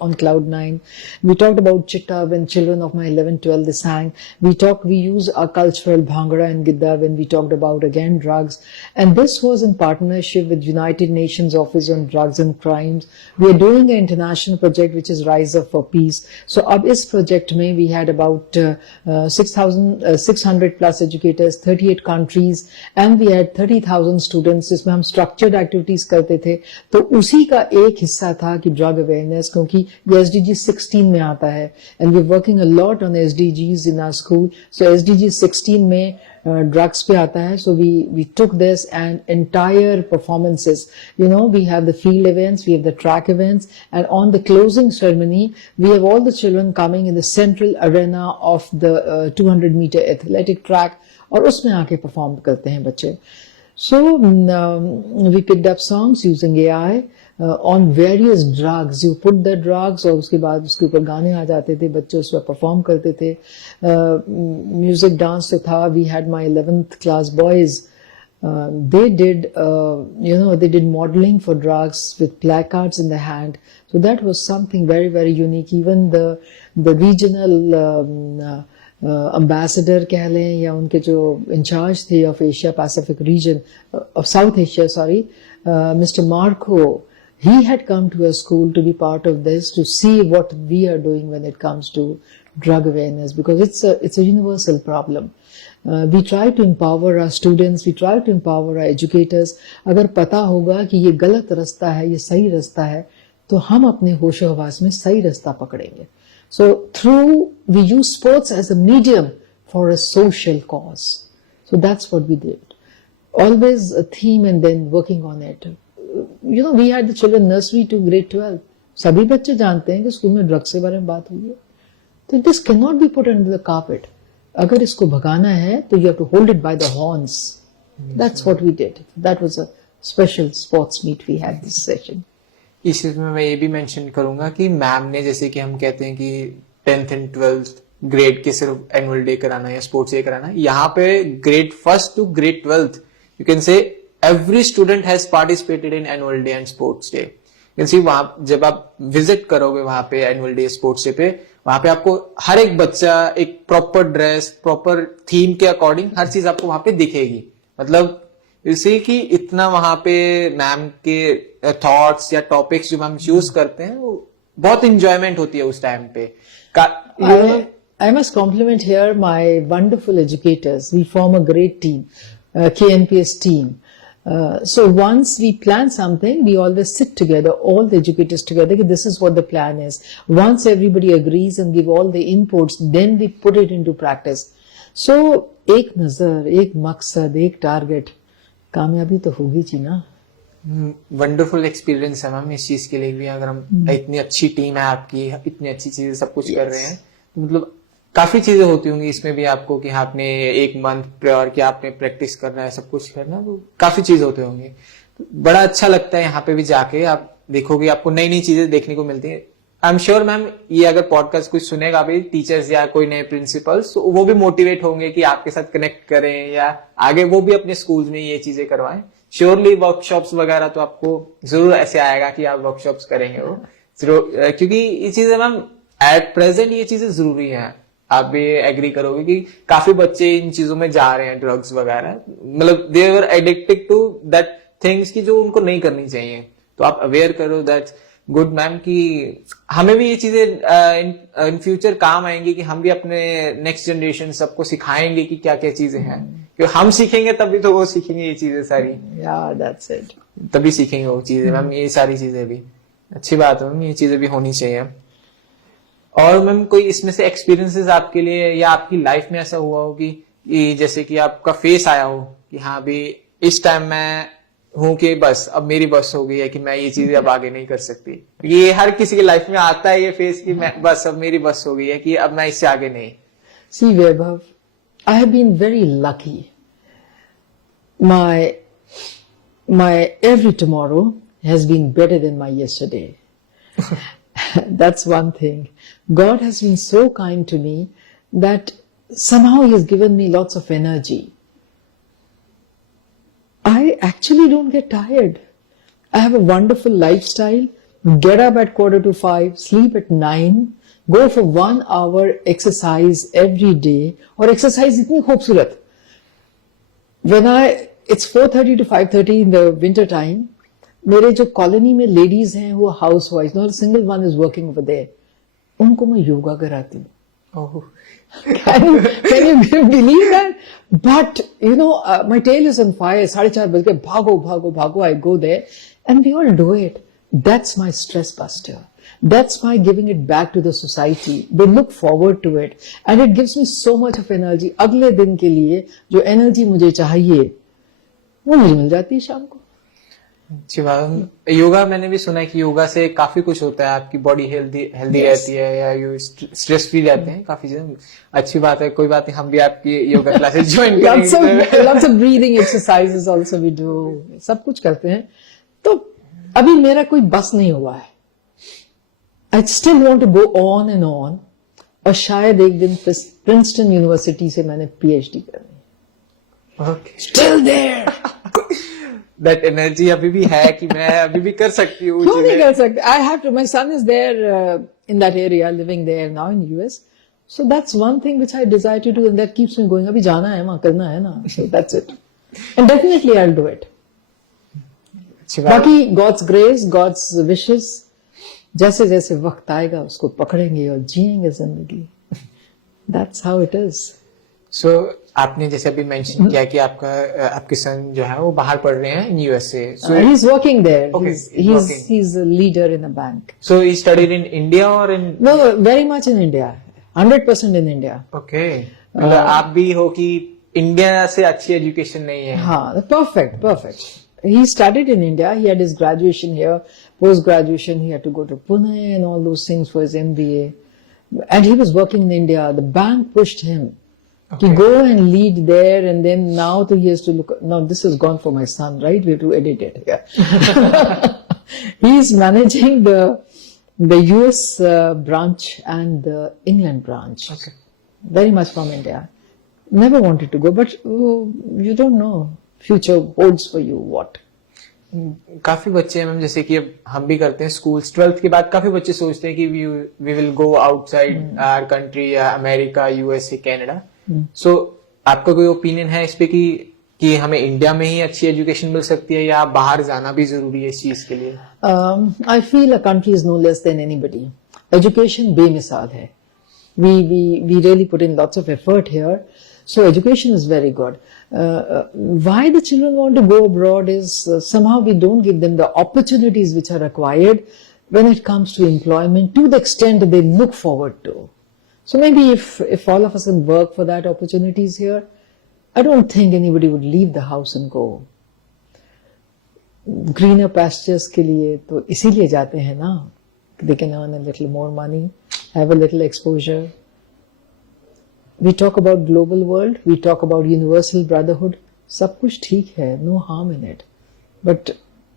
on cloud 9. We talked about chitta, when children of my 11, 12 they sang. We use our cultural bhangra and gidda when we talked about again drugs, and this was in partnership with United Nations Office on Drugs and Crimes. We are doing an international project which is Rise Up for Peace. So अब इस project में we had about 6,600 plus educators, 38 countries, and we had 30,000 students जिसमें हम structured activities करते थे. तो उसी का एक हिस्सा था कि drug awareness, क्योंकि ये SDG 16 में आता है, and we're working a lot on SDGs in our school. So SDG 16 में drugs पे आता है. So we took this and entire performances, you know, we have the field events, we have the track events, and on the closing ceremony we have all the children coming in the central arena of the 200-meter athletic track, और उसमें आके perform करते हैं बच्चे. So we picked up songs using AI on various drugs. You put the drugs और उसके बाद उसके ऊपर गाने आ जाते थे, बच्चे उस पर perform करते थे. Music dance तो था. We had my 11th class boys. They did, they did modeling for drugs with placards in the hand. So that was something very, very unique. Even the regional ambassador कह लें या उनके जो इंचार्ज थे of Asia Pacific region, of South Asia, Mr. Marco, he had come to a school to be part of this, to see what we are doing when it comes to drug awareness, because it's a universal problem. We try to empower our students, we try to empower our educators. अगर पता होगा कि ये गलत रास्ता है, ये सही रास्ता है, तो हम अपने होशो हवास में सही रास्ता पकड़ेंगे. So we use sports as a medium for a social cause. So that's what we did. Always a theme and then working on it. You know, we had the children nursery to grade 12. सभी बच्चे जानते हैं कि स्कूल में ड्रग्स के बारे में बात हुई है. So this cannot be put under the carpet. अगर इसको भगाना है तो you have to hold it by the horns. That's what we did. That was a special sports meet we had this session. इस चीज में मैं ये भी मेंशन करूंगा कि मैम ने, जैसे कि हम कहते हैं कि 10th एंड 12th ग्रेड के सिर्फ एनुअल डे कराना या स्पोर्ट्स डे कराना, यहाँ पे grade 1st to grade 12th you can से every student has participated in annual day and sports day. You can see वहां जब आप विजिट करोगे वहां पे एनुअल डे स्पोर्ट्स डे पे, वहां पे आपको हर एक बच्चा एक प्रॉपर ड्रेस, प्रॉपर थीम के अकॉर्डिंग हर चीज आपको वहां पे दिखेगी. मतलब इसी कि इतना वहां पे मैम के थॉट्स या टॉपिक्स जो मैम चूज करते हैं वो बहुत इंजॉयमेंट होती है उस टाइम पे. I must compliment here my wonderful educators. We form a great team, KNPS team. So once we plan something, we always sit together, all the educators together, this is what the plan is. Once everybody agrees and give all the inputs, then we put it into practice. So एक नजर, एक मकसद, एक टारगेट, कामयाबी तो होगी जी ना. वंडरफुल एक्सपीरियंस है मैम इस चीज के लिए भी. अगर हम इतनी अच्छी टीम है आपकी, इतनी अच्छी चीजें सब कुछ कर रहे हैं, तो मतलब काफी चीजें होती होंगी इसमें भी आपको कि आपने एक मंथ प्रेयर किया, आपने प्रैक्टिस करना है, सब कुछ करना, तो काफी चीजें होते होंगे. बड़ा अच्छा लगता है यहाँ पे भी जाके. आप देखोगे आपको नई नई चीजें देखने को मिलती है. आई एम श्योर मैम ये अगर पॉडकास्ट कुछ सुनेगा भी टीचर्स या कोई नए प्रिंसिपल्स, तो वो भी मोटिवेट होंगे कि आपके साथ कनेक्ट करें या आगे वो भी अपने स्कूल्स में ये चीजें करवाएं. श्योरली वर्कशॉप्स वगैरह तो आपको जरूर ऐसे आएगा कि आप वर्कशॉप्स करेंगे वो जरूर, क्योंकि ये चीजें मैम एट प्रेजेंट ये चीजें जरूरी हैं. आप भी एग्री करोगे कि काफी बच्चे इन चीजों में जा रहे हैं, ड्रग्स वगैरह, मतलब they are addicted to that things की जो उनको नहीं करनी चाहिए. तो आप अवेयर करो. दैट्स गुड मैम कि हमें भी ये चीजें इन फ्यूचर काम आएंगी कि हम भी अपने नेक्स्ट जनरेशन सबको सिखाएंगे कि क्या क्या चीजें हैं. क्योंकि हम सीखेंगे तभी तो वो सीखेंगे ये चीजें सारी. That's it. तभी सीखेंगे वो चीजें मैम. ये सारी चीजें भी अच्छी बात है मैम, ये चीजें भी होनी चाहिए. और मैम कोई इसमें से एक्सपीरियंसेस आपके लिए या आपकी लाइफ में ऐसा हुआ हो कि जैसे कि आपका फेस आया हो कि हाँ भी इस टाइम मैं हूं कि बस अब मेरी बस हो गई है कि मैं ये चीजें अब आगे नहीं कर सकती. ये हर किसी की लाइफ में आता है ये फेस कि मैं बस अब मेरी बस हो गई है कि अब मैं इससे आगे नहीं. See Vaibhav, I have been very lucky. My every tomorrow has been better than my yesterday. That's one thing. God has been so kind to me that somehow He has given me lots of energy. I actually don't get tired. I have a wonderful lifestyle. Get up at 4:45, sleep at 9, go for 1 hour exercise every day. और exercise इतनी खूबसूरत. It's 4:30 to 5:30 in the winter time. मेरे जो कॉलोनी में लेडीज हैं वो house wife, not a single one is working over there. उनको मैं योगा कराती हूँ. Oh. Can you believe that? But, you know, my tail is on fire. 4:30 बज गए, भागो, भागो, भागो. I go there and we all do it. That's my stress buster. That's my giving it back to the society. They look forward to it. And it gives me so much of energy. अगले दिन के लिए जो energy मुझे चाहिए, वो मुझे मिल जाती है शाम को. अच्छी बात. योगा मैंने भी सुना है कि योगा से काफी कुछ होता है, आपकी बॉडी हेल्दी हेल्दी रहती है, या यू स्ट्रेस फ्री रहते हैं काफी चीजें. अच्छी बात है, कोई बात नहीं, हम भी आपकी योगा क्लासेस ज्वाइन करेंगे. lots of breathing exercises also we do. सब कुछ करते हैं. तो अभी मेरा कोई बस नहीं हुआ है. I still want to go on and on. और शायद एक दिन प्रिंसटन यूनिवर्सिटी से मैंने PhD करनी. Okay. Still there. That energy अभी भी है कि मैं अभी भी कर सकती हूँ. क्यों नहीं कर सकते? I have to. My son is there in that area, living there now in US. So that's one thing which I desire to do, and that keeps me going. अभी जाना है, वहाँ करना है ना. So that's it. And definitely I'll do it. अच्छी बात. बाकी God's grace, God's wishes, जैसे जैसे वक्त आएगा उसको पकड़ेंगे और जिएंगे जिंदगी. That's how it is. So आपने जैसे अभी मेंशन किया कि आपके सन जो है वो बाहर पढ़ रहे हैं in USA. So He's working there. Okay, He's working. he's a leader in a bank. So he studied in India or in? No, very much in India. 100% in India. Okay. मतलब आप भी हो कि इंडिया से अच्छी एजुकेशन नहीं है. हाँ, perfect. He studied in India. He had his graduation here. Post graduation, he had to go to Pune and all those things for his MBA. And he was working in India. The bank pushed him to go and lead there. And then now he has to look. Now this has gone for my son, right? We have to edit it. Yeah. He's managing the US branch and the England branch. Okay. Very much from India. Never wanted to go, but you don't know. Future holds for you what. काफी बच्चे हैं मैम, जैसे कि अब हम भी करते हैं स्कूल 12th के बाद काफी बच्चे सोचते हैं कि we will go outside our country, या अमेरिका, यूएसए, कनाडा. सो आपका कोई ओपिनियन है इस पे कि हमें इंडिया में ही अच्छी एजुकेशन मिल सकती है, या बाहर जाना भी जरूरी है इस चीज के लिए? I feel a country is no less than anybody. Education बेमिसाल है. We really put in lots of effort here. So education is very good. Why the children want to go abroad is somehow we don't give them the opportunities which are required when it comes to employment to the extent that they look forward to. So maybe if all of us can work for that opportunities here, I don't think anybody would leave the house and go. Greener pastures के लिए तो इसीलिए जाते हैं ना. They can earn a little more money, have a little exposure. We talk about global world, we talk about universal brotherhood. सब कुछ ठीक है, no harm in it. But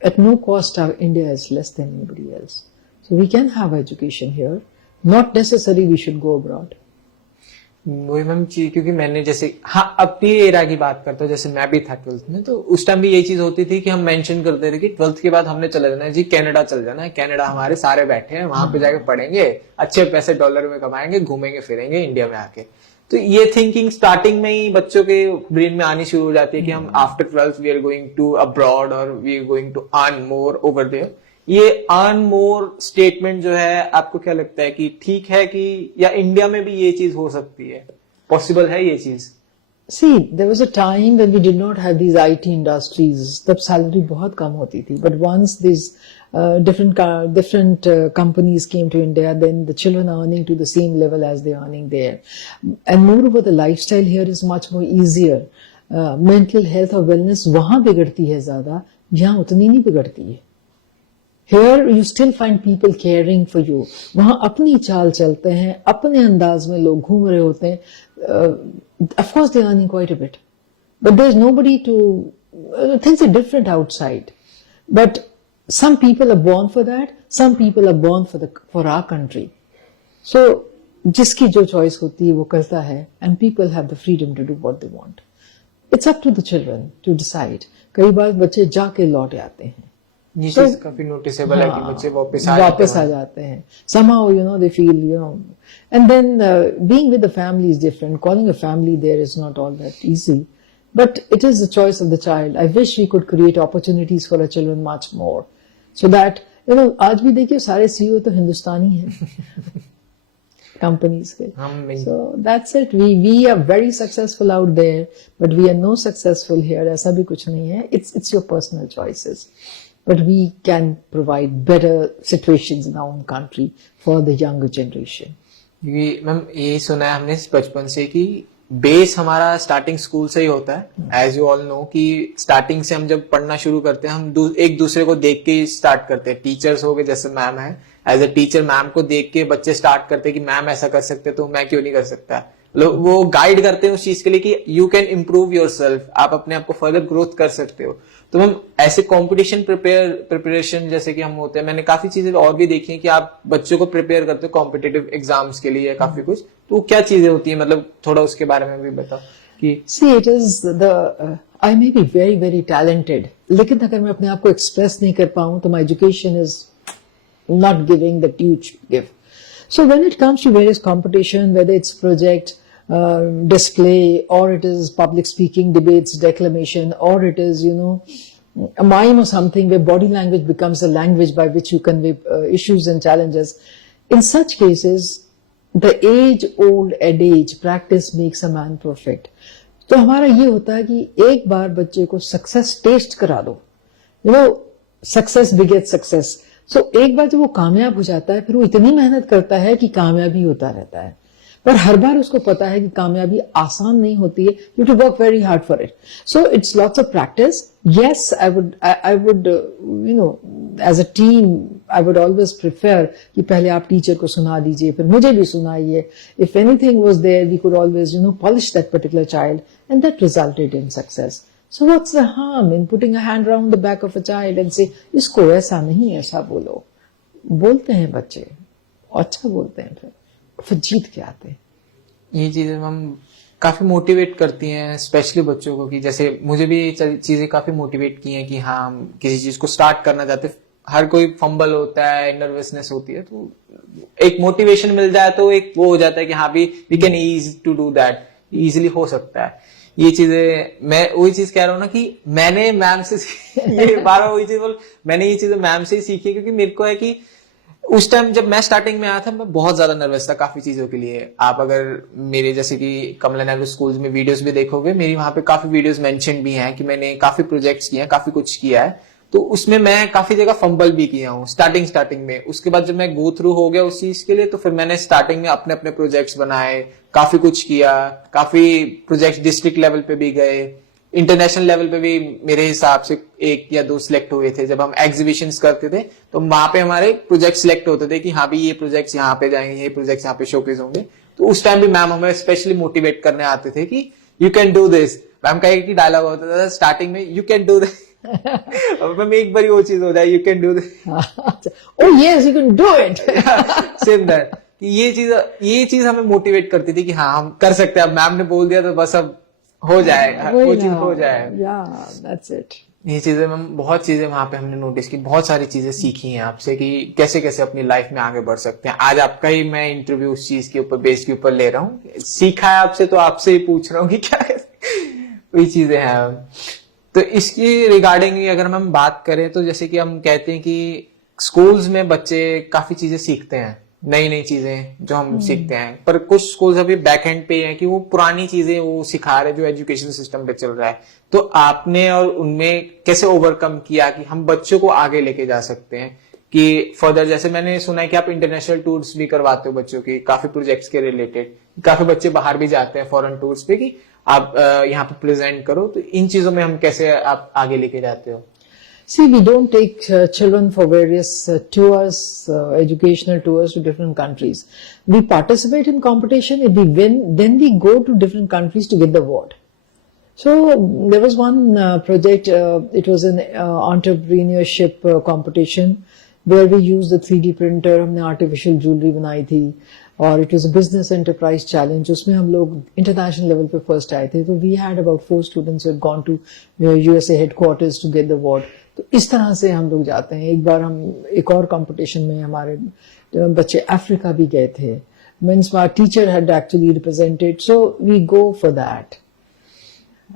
at no cost our India is less than anybody else. So we can have education here. Not necessarily we should go abroad. वही मैम चीज, क्योंकि मैंने जैसे अब भी एरा की बात करता हूँ, जैसे मैं भी था 12th में, तो उस टाइम भी यही चीज होती थी कि हम मेंशन करते थे कि 12th के बाद हमने चले जाना है जी, कनाडा चल जाना है. कनाडा हमारे सारे बैठे हैं, वहां पे जाके पढ़ेंगे, अच्छे पैसे डॉलर में कमाएंगे, घूमेंगे फिरेंगे इंडिया में आके. तो ये थिंकिंग स्टार्टिंग में ही बच्चों के ब्रेन में आनी शुरू हो जाती है कि हम after 12th we are going to abroad और we are going to earn more over there. ये अर्न मोर स्टेटमेंट जो है, आपको क्या लगता है कि ठीक है कि, या इंडिया में भी ये चीज हो सकती है, पॉसिबल है ये चीज? See, there was a time when we did not have these IT industries. तब सैलरी बहुत कम होती थी. But once these different companies came to India, then the children are earning to the same level as they are earning there. And moreover, the lifestyle here is much more easier. Mental health और wellness वहाँ बिगड़ती है ज्यादा, यहाँ उतनी नहीं बिगड़ती है. Here you still find people caring for you. वहाँ अपनी चाल चलते हैं, अपने अंदाज में लोग घूम रहे होते हैं. Of course they are earning quite a bit, but there's nobody to. Things are different outside, but some people are born for that. Some people are born for our country. So जिसकी जो choice होती है वो करता है, and people have the freedom to do what they want. It's up to the children to decide. कई बार बच्चे जाके लौट आते हैं. ये चीज काफी नोटिसेबल है कि बच्चे वापस आ जाते हैं. Somehow, they feel, and then being with the family is different. Calling a family there is not all that easy, but it is the choice of the child. I wish we could create opportunities for our children much more, so that आज भी देखिए सारे CEO तो हिंदुस्तानी हैं. companies के. हम So that's it. We are very successful out there, but we are no successful here. ऐसा भी कुछ नहीं है. It's your personal choices. But we can provide better situations in our own country for the younger generation. ये मैम यही सुना है हमने बचपन से कि बेस हमारा स्टार्टिंग स्कूल से ही होता है. एज यू ऑल नो कि स्टार्टिंग से हम जब पढ़ना शुरू करते हैं हम एक दूसरे को देख के ही स्टार्ट करते हैं. टीचर्स हो गए जैसे मैम है, एज अ टीचर मैम को देख के बच्चे स्टार्ट करते हैं कि मैम ऐसा कर सकते तो मैं क्यों नहीं कर सकता. लोग वो गाइड करते हैं उस चीज के लिए कि you can improve your self, आप अपने आप को फर्दर ग्रोथ कर सकते हो. तो मैम ऐसे कंपटीशन प्रिपरेशन जैसे कि हम होते हैं, मैंने काफी चीजें और भी देखी हैं कि आप बच्चों को प्रिपेयर करते हो कॉम्पिटिटिव एग्जाम्स के लिए काफी कुछ. तो क्या चीजें होती है, मतलब थोड़ा उसके बारे में भी बताओ कि. See, it is I may be very very talented, लेकिन अगर मैं अपने आप को एक्सप्रेस नहीं कर पाऊं तो my education is not giving the huge give. So when it comes to various competition, whether it's project, display, or it is public speaking, debates, declamation, or it is, a mime or something where body language becomes a language by which you convey issues and challenges. In such cases, the age-old adage, practice makes a man perfect. तो हमारा ये होता है कि एक बार बच्चे को सक्सेस टेस्ट करा दो. Success बिगेट success. सो एक बार जब वो कामयाब हो जाता है फिर वो इतनी मेहनत करता है कि कामयाबी होता रहता है. पर हर बार उसको पता है कि कामयाबी आसान नहीं होती है. You to work very hard for it. So it's lots of practice. Yes, I would, as a team, I would always prefer कि पहले आप टीचर को सुना दीजिए, फिर मुझे भी सुनाइए. If anything was there, we could always, polish that particular child, and that resulted in success. So what's the harm in putting a hand around the back of a child and say, इसको ऐसा नहीं ऐसा बोलो. बोलते हैं बच्चे, अच्छा बोलते हैं, फिर जीत के आते हैं. ये चीजें हम काफी मोटिवेट करती हैं स्पेशली बच्चों को, कि जैसे मुझे भी ये चीजें काफी मोटिवेट की हैं कि हाँ हम किसी चीज को स्टार्ट करना चाहते हैं. हर कोई फंबल होता है, नर्वसनेस होती है, तो एक मोटिवेशन मिल जाए तो एक वो हो जाता है कि हाँ भी we can ease to do that, easily हो सकता है. ये चीजें मैं वही चीज कह रहा हूँ ना कि मैंने मैम से ये बार वही चीज बोल, मैंने ये चीजें मैम से ही सीखी है, क्योंकि मेरे को है कि उस टाइम जब मैं स्टार्टिंग में आया था मैं बहुत ज्यादा नर्वस था काफी चीजों के लिए. आप अगर मेरे जैसे कि कमला नेहरू स्कूल्स में वीडियोस भी देखोगे, मेरी वहां पे काफी वीडियोस मेंशन भी हैं कि मैंने काफी प्रोजेक्ट्स किए हैं, काफी कुछ किया है. तो उसमें मैं काफी जगह फंबल भी किया हूँ स्टार्टिंग में. उसके बाद जब मैं गो थ्रू हो गया उस चीज के लिए, तो फिर मैंने स्टार्टिंग में अपने अपने प्रोजेक्ट्स बनाए, काफी कुछ किया, काफी प्रोजेक्ट्स डिस्ट्रिक्ट लेवल पे भी गए, इंटरनेशनल लेवल पे भी मेरे हिसाब से 1 या 2 सिलेक्ट हुए थे. जब हम एग्जीबिशंस करते थे तो वहां पे हमारे प्रोजेक्ट सिलेक्ट होते थे कि हाँ भी ये प्रोजेक्ट्स यहाँ पे जाएंगे, ये प्रोजेक्ट्स यहाँ पे शोकेस होंगे. तो उस टाइम भी मैम हमें स्पेशली मोटिवेट करने आते थे कि you can do this. Ma'am का एक ही डायलॉग होता था स्टार्टिंग में, you can do this. Ma'am एक बार वो चीज हो जाए, you can do this. Oh yes you can do it. Same that. ये चीज हमें मोटिवेट करती थी कि हाँ हम कर सकते हैं. अब मैम ने बोल दिया तो बस अब हो जाएगा, वो चीज हो जाएगा. That's it. ये चीजें हम बहुत चीजें वहां पे हमने नोटिस की, बहुत सारी चीजें सीखी हैं आपसे कि कैसे कैसे अपनी लाइफ में आगे बढ़ सकते हैं. आज आपका ही मैं इंटरव्यू उस चीज के ऊपर बेस के ऊपर ले रहा हूँ. सीखा है आपसे तो आपसे ही पूछ रहा हूँ कि क्या वही चीजें हैं. तो इसकी रिगार्डिंग अगर हम बात करें तो जैसे कि हम कहते हैं कि स्कूल्स में बच्चे काफी चीजें सीखते हैं, नई नई चीजें जो हम सीखते हैं, पर कुछ स्कूल्स अभी बैक एंड पे हैं कि वो पुरानी चीजें वो सिखा रहे जो एजुकेशन सिस्टम पे चल रहा है. तो आपने और उनमें कैसे ओवरकम किया कि हम बच्चों को आगे लेके जा सकते हैं कि फर्दर. जैसे मैंने सुना है कि आप इंटरनेशनल टूर्स भी करवाते हो बच्चों की, काफी प्रोजेक्ट्स के रिलेटेड. काफी बच्चे बाहर भी जाते हैं फॉरेन टूर्स पे कि आप यहाँ पे प्रेजेंट करो. तो इन चीजों में हम कैसे आप आगे लेके जाते हो? See, we don't take children for various tours, educational tours to different countries. We participate in competition. If we win, then we go to different countries to get the award. So there was one project, it was an entrepreneurship competition where we used the 3D printer, हमने artificial jewelry बनाई थी, और it was a business enterprise challenge. उसमें हम लोग international level पे first आए थे. तो we had about 4 students who had gone to USA headquarters to get the award. तो इस तरह से हम लोग जाते हैं. एक बार हम एक और कंपटीशन में हमारे बच्चे अफ्रीका भी गए थे. Means my teacher had actually represented, so we go for that.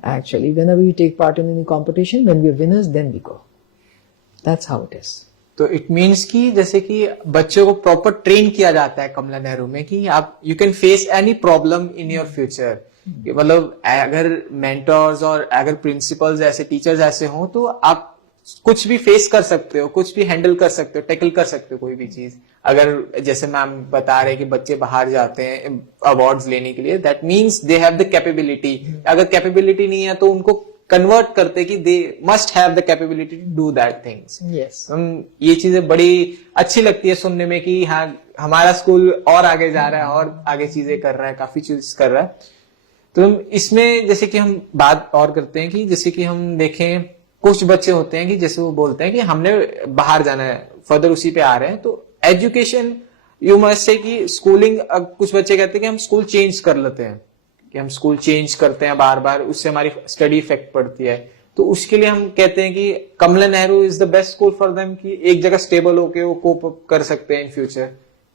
Actually, whenever we take part in any competition, when we are winners, then we go. That's how it is. तो इट मीन्स कि जैसे कि बच्चों को प्रॉपर ट्रेन किया जाता है कमला नेहरू में कि आप you can face any problem in your future. मतलब अगर मेंटर्स और अगर प्रिंसिपल्स ऐसे टीचर्स ऐसे हों तो आप कुछ भी फेस कर सकते हो, कुछ भी हैंडल कर सकते हो, टैकल कर सकते हो कोई भी चीज। अगर जैसे मैम बता रहे कि बच्चे बाहर जाते हैं अवार्ड्स लेने के लिए, that means they have the capability. अगर कैपेबिलिटी नहीं है तो उनको कन्वर्ट करते कि they must have the capability to do that things. Yes. ये चीजें बड़ी अच्छी लगती है सुनने में कि हाँ हमारा स्कूल और आगे जा रहा है और आगे चीजें कर रहा है, काफी चीज कर रहा है। तो इसमें जैसे कि हम बात और करते हैं कि जैसे कि हम देखें कुछ बच्चे होते हैं कि जैसे वो बोलते हैं कि हमने बाहर जाना है, फर्दर उसी पे आ रहे हैं, तो एजुकेशन यू मस्ट से कि स्कूलिंग। अब कुछ बच्चे कहते हैं कि हम स्कूल चेंज कर लेते हैं, कि हम स्कूल चेंज करते हैं बार बार, उससे हमारी स्टडी इफेक्ट पड़ती है। तो उसके लिए हम कहते हैं कि Kamala Nehru is the best school for them, कि एक जगह स्टेबल होके वो कोप अप कर सकते हैं in future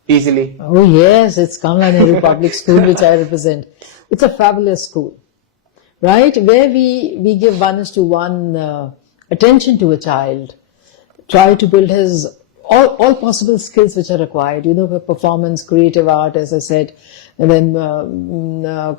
easily. Oh yes, it's Kamala Nehru Public School which I represent. It's a fabulous school, right? Where we give 1:1 attention to a child, try to build his all possible skills which are required. You know, performance, creative art, as I said, and then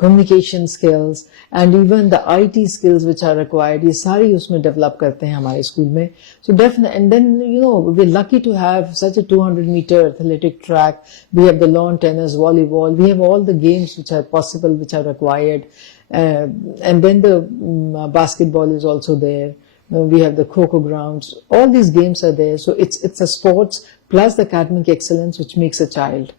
communication skills, and even the IT skills which are required. ये सारी उसमें develop करते हैं हमारे स्कूल में. So definitely, and then you know we're lucky to have such a 200-meter athletic track. We have the lawn tennis, volleyball. We have all the games which are possible, which are required, and then the basketball is also there. We have the Kho-Kho grounds. All these games are there. So it's a sports plus the academic excellence which makes a child.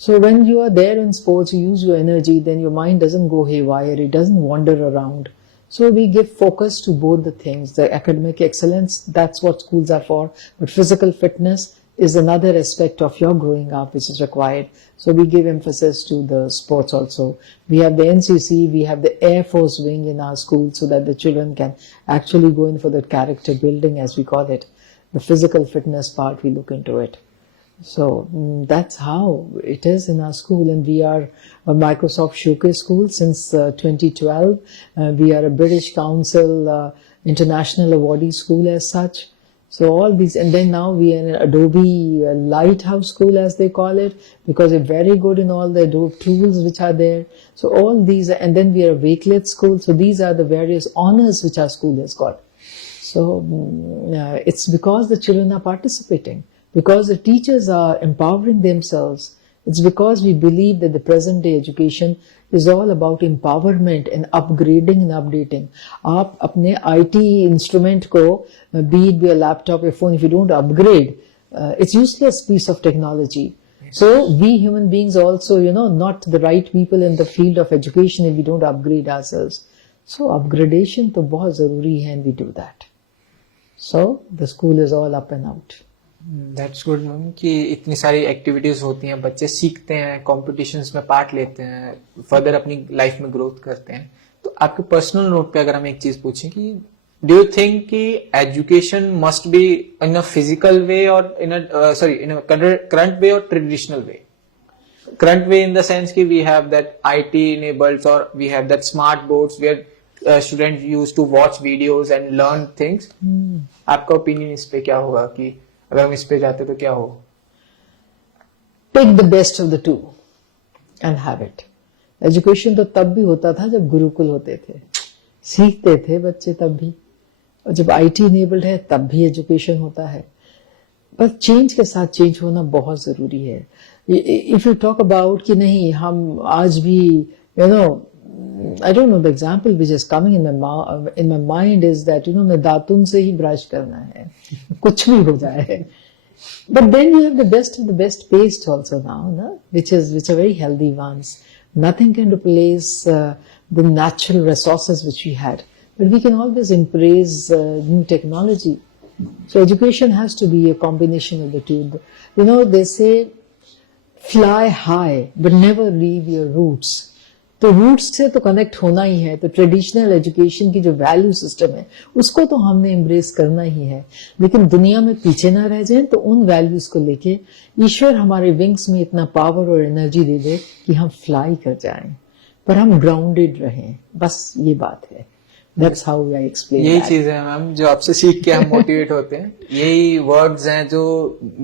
So when you are there in sports, you use your energy, then your mind doesn't go haywire, it doesn't wander around. So we give focus to both the things. The academic excellence, that's what schools are for. But physical fitness is another aspect of your growing up which is required. So we give emphasis to the sports also. We have the NCC, we have the Air Force wing in our school so that the children can actually go in for the character building, as we call it. The physical fitness part, we look into it. So that's how it is in our school, and we are a Microsoft Showcase school since 2012. We are a British Council international awardee school as such. So all these, and then now we are an Adobe Lighthouse school, as they call it, because we're very good in all the Adobe tools which are there. So all these, and then we are a Wakelet school. So these are the various honors which our school has got. So it's because the children are participating, because the teachers are empowering themselves. It's because we believe that the present day education is all about empowerment and upgrading and updating. आप अपने IT instrument को, be it be a laptop or phone, if you don't upgrade, it's useless piece of technology. So we human beings also, you know, not the right people in the field of education if we don't upgrade ourselves. So upgradation तो बहुत ज़रूरी है, and we do that. So the school is all up and out. That's good ma'am कि इतनी सारी एक्टिविटीज होती हैं, बच्चे सीखते हैं, कॉम्पिटिशन्स में पार्ट लेते हैं, फर्दर अपनी लाइफ में ग्रोथ करते हैं। तो आपके पर्सनल नोट पे अगर हम एक चीज पूछें कि डू यू थिंक कि education must be in a physical way और इन अ करंट वे और traditional way? Current way in the sense कि we have that IT enabled और we have that smart boards where student use to watch videos and learn things. आपका ओपिनियन इस पे क्या होगा कि अगर हम इस पे जाते तो क्या हो? Take the best of the two and have it. Education तो तब भी होता था जब गुरुकुल होते थे, सीखते थे बच्चे तब भी, और जब IT enabled है तब भी एजुकेशन होता है। पर चेंज के साथ चेंज होना बहुत जरूरी है। If you talk about कि नहीं हम आज भी, you know, I don't know, the example which is coming in my mind is that, you know, मैं दातुन से ही ब्रश करना है, कुछ भी हो जाए। But then you have the best of the best paste also now, no? which are very healthy ones. Nothing can replace the natural resources which we had, but we can always embrace new technology. So education has to be a combination of the two. You know, they say fly high, but never leave your roots. तो रूट्स से तो कनेक्ट होना ही है। तो ट्रेडिशनल एजुकेशन की जो वैल्यू सिस्टम है उसको तो हमने एम्ब्रेस करना ही है, लेकिन दुनिया में पीछे ना रह जाए। तो उन वैल्यूज को लेके ईश्वर हमारे विंग्स में इतना पावर और एनर्जी दे दे कि हम फ्लाई कर जाएं, पर हम ग्राउंडेड रहें, बस ये बात है। That's how I explain यही that. चीज है मैम जो आपसे सीख के हम मोटिवेट होते हैं. यही वर्ड्स हैं जो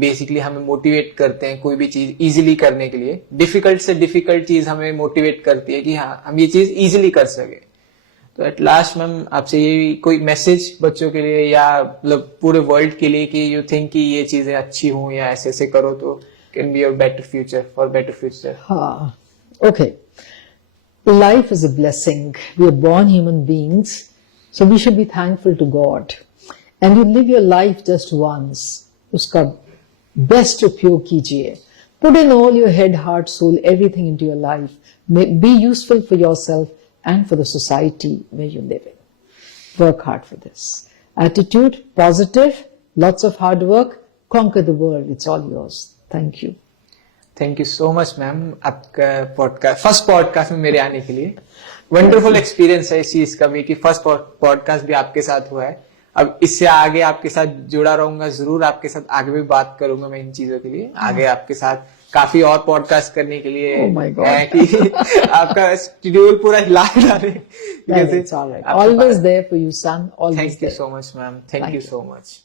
बेसिकली हमें मोटिवेट करते हैं कोई भी चीज इजीली करने के लिए. डिफिकल्ट से डिफिकल्ट चीज हमें मोटिवेट करती है कि हाँ हम ये चीज इजीली कर सके. तो एट लास्ट मैम आपसे ये कोई मैसेज बच्चों के लिए या मतलब पूरे वर्ल्ड के लिए कि यू थिंक कि ये चीजें अच्छी हों या ऐसे ऐसे करो तो can be your better future for better future. हाँ, okay. Life is a blessing. We are born human beings, so we should be thankful to God. And you live your life just once. उसका best उपयोग कीजिए. Put in all your head, heart, soul, everything into your life. Be useful for yourself and for the society where you live in. Work hard for this. Attitude, positive, lots of hard work, conquer the world. It's all yours. Thank you. Thank you so much ma'am आपका पॉडकास्ट फर्स्ट पॉडकास्ट में मेरे आने के लिए. वंडरफुल एक्सपीरियंस है इस चीज का भी कि फर्स्ट पॉडकास्ट भी आपके साथ हुआ है. अब इससे आगे आपके साथ जुड़ा रहूंगा, जरूर आपके साथ आगे भी बात करूंगा मैं इन चीजों के लिए. आगे आपके साथ काफी और पॉडकास्ट करने के लिए Oh my God. है कि आपका शेड्यूल पूरा हिला दे. It's all right. Always there for you, son. Always thank you there. So much ma'am. Thank Thank you you. So much.